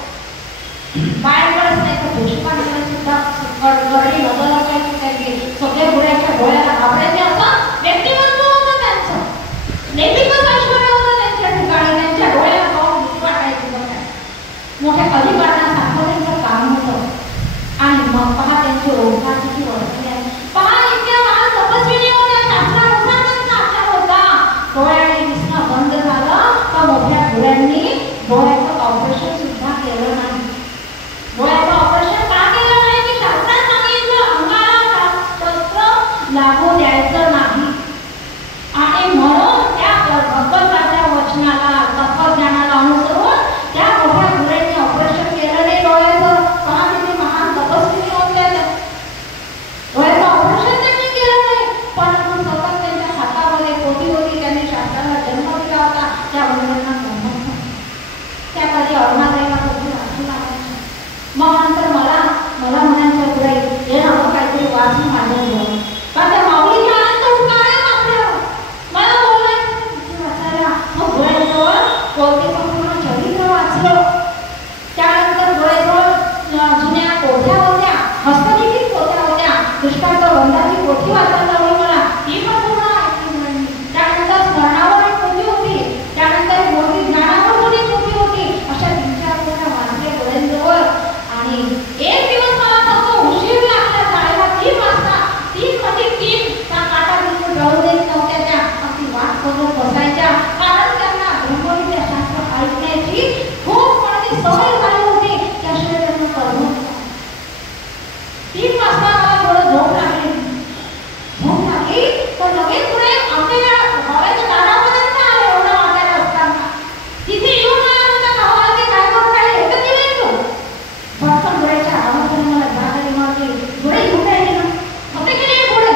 बाहेरकडेच नाही तर भिक्षुकांकडे सुद्धा गरडी नजर असायची त्यांची. सगळे गुरांच्या डोळ्याला घाबरायचे असं व्यक्तिमत्व होतं त्यांचं. नैतिकच ऐश्वर्य होतं त्यांच्या ठिकाणी. त्यांच्या डोळ्याला पाहून भीती वाटायची बघा. मोठ्या अधिकाऱ्यांसारखं त्यांचं काम होतं. आणि मग पहा त्यांची ओळखा किती वाढली आहे. पहा इतक्या महान तपस्विनी होत्या. शास्त्रानुसार त्यांचा आचार होता. डोळ्याने दिसणं बंद झालं तर मोठ्या गुरांनी डोळ्याचं ऑपरेशन सुद्धा केलं नाही. डोळ्याचं ऑपरेशन का केलं नाही की शास्त्रात सांगितलं अंगाला शस्त्र लागू द्यायचं नाही. आणि म्हणून त्या भगवंताच्या वचनाला तत्वज्ञानाला अनुसरून त्या मोठ्या गुरांनी ऑपरेशन केलं नाही डोळ्याचं. पहा किती महान तपस्विनी होत्या त्या. डोळ्याचं ऑपरेशन त्यांनी केलं नाही. परंतु सतत त्यांच्या हातामध्ये पोथी होती. त्यांनी शास्त्राला जन्म दिला होता. त्या गुरांना गंमत नाही. त्या कधी अरुणाबाईला कधी वाचू लागायच्या. मग नंतर मला म्हणायचं गुराई हे ना काहीतरी वाचून माझ्याजवळ. कारण त्या माऊलीच्या आनंद उपकार आहे आपल्यावर. मला बोलायचं वाचायला. मग गुराईजवळ पोथीचं पूर्ण चरित्र वाचलं. त्यानंतर गुराईजवळ जुन्या पोथ्या होत्या. हस्तलिखित पोथ्या होत्या. दृष्टांत बंधाची पोथी वाचायला हवी मला. ती पण पूर्ण ऐकली. त्यानंतर स्मरणावर एक पोथी होती. त्यानंतर मोठी ज्ञानावर पण एक पोथी होती. अशा 3-4 पोथ्या वाचल्या गुराईजवळ. आणि एक दिवस मला फक्त उशीर लागला जायला 3 वाजता. 3 मध्ये 3 त्या काटा बिलकुल जाऊ देत नव्हत्या त्या. अगदी वाट बघत बसायच्या. कारण त्यांना ब्रह्मविद्या शास्त्र ऐकण्याची खूप मोठी सवय झाली होती. त्याशिवाय त्यांना करमत नव्हतं. 3 वाजता मला थोडं झोप लागली. तर लगेच पुढे आमच्या भावाच्या दारापर्यंत आले. एवढं वाटायला असताना तिथे येऊन मला म्हणता भावाला ते काय करून राहिले हे तर दिले तू. पटकन गुराच्या आवाजाने मला जाग आली. माझी गुरे घेऊन राहिली ना. मग ते गेले गुरे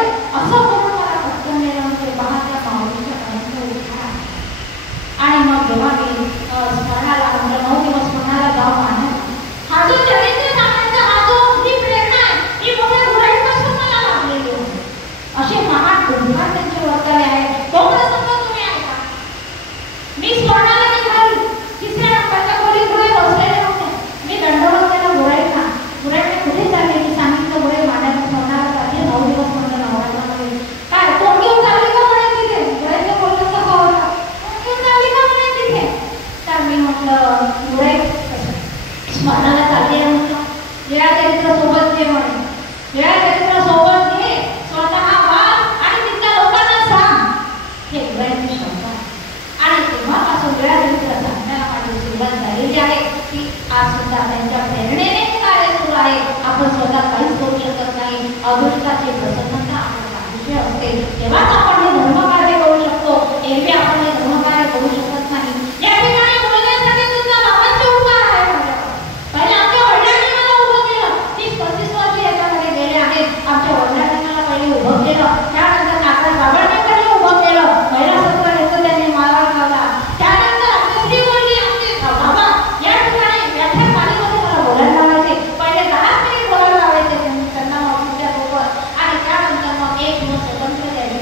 अदृष्टाची प्रसन्नता आपल्या पाठीशी असते, तेव्हाच आपण हे धर्मकार्य करू शकतो. एरवी आपण हे धर्मकार्य करू शकत नाही. या ठिकाणी बोलण्यासाठी सुद्धा बाबांचे उपकार आहे माझ्यावर. पहिले आमच्या वडिलांनी मला उभं केलं. 30-35 वर्ष याच्यामध्ये गेले आहेत. आमच्या वडिलांनी मला पहिले उभं केलं, त्यानंतर नागराज बाबांनी पहिले उभं केलं. पहिला सत्र घेतलं त्यांनी माळावर लावला. त्यानंतर आमच्या श्री वडील आमचे बाबा या ठिकाणी व्याख्यान मालेमध्ये मला बोलायला लावायचे. पहिले 10 मिनिट बोलायला लावायचे त्यांना ऑफिसच्या बरोबर, आणि त्यानंतर मग एक दिवस स्वतंत्र द्यायचे.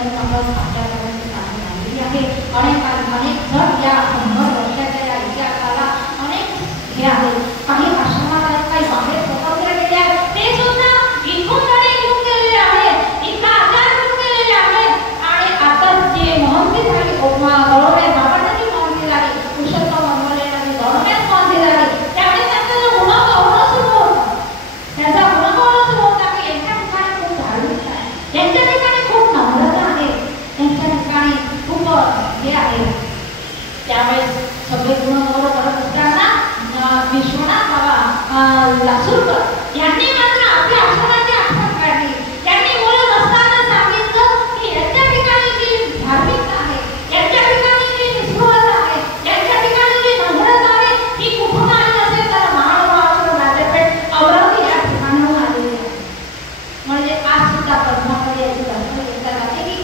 तोपर्यंत आपल्यापर्यंत चालू राहिलेली आहे. अनेक जण या 100 वर्षाच्या या इतिहासाला अनेक हे आहेत. काही आश्रमात आहेत, काही बाहेर स्वतंत्र गेले आहेत, ते सुद्धा इथून गाडी घेऊन गेलेले आहेत, इथला आचार घेऊन गेलेले आहेत. आणि आता जे महंती झाली गौरव बाबांची महंती झाली, पुरुषोत्तम मनमोलेंची गौरवण्यात महंती झाली, त्यामुळे त्यांचं गुणगौरव सुरू होतं. त्याचा गुणगौरव सुरू होता की यांच्या ठिकाणी खूप धार्मिक आहे, यांच्या ठिकाणी खूप नम्रता आहे, यांच्या ठिकाणी खूप हे आहे. त्यावेळेस सगळे गुणगौरव करत असताना विश्वनाथ बाबा लासूरकर यांनी मात्र आपल्या आश्रमाची आठवण काढली. त्यांनी बोलत असताना सांगितलं की यांच्या ठिकाणी जी धार्मिकता आहे, यांच्या ठिकाणी जी निस्पृहता आहे, यांच्या ठिकाणी जी नम्रता आहे, ही कुठून आली असेल तर महानुभावाचं राजापेठ अमरावती या ठिकाणाहून आलेली आहे. म्हणजे आज सुद्धा पद्मावती याची कल्पना येतात आहे की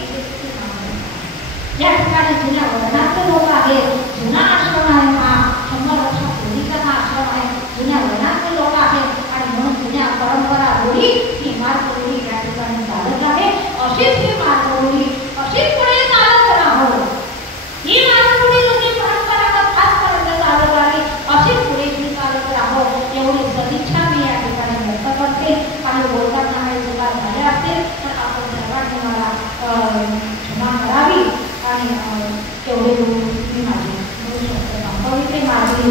या ठिकाणी जुन्या वर्णाचे लोक आहेत, जुना आश्रम आहे, हा 100 वर्षापूर्वीचा हा आश्रम आहे, जुन्या वर्णाचे लोक आहेत आणि म्हणून जुन्या परंपरा रूढी ही मार्गरूढी या ठिकाणी चालत आहे. अशीच ही मार्गरूढी अशीच पुढे चालत राहो. ही मार्गरूढी जुनी परंपरागत आजपर्यंत चालत आली, अशीच पुढे ही चालत राहो एवढी सदिच्छा मी या ठिकाणी व्यक्त करते. काही बोलताना काही चुका झाल्या असतील तर आपण सर्वांनी मला क्षमा करावी आणि तेवढे मी माझे संपविते. माझी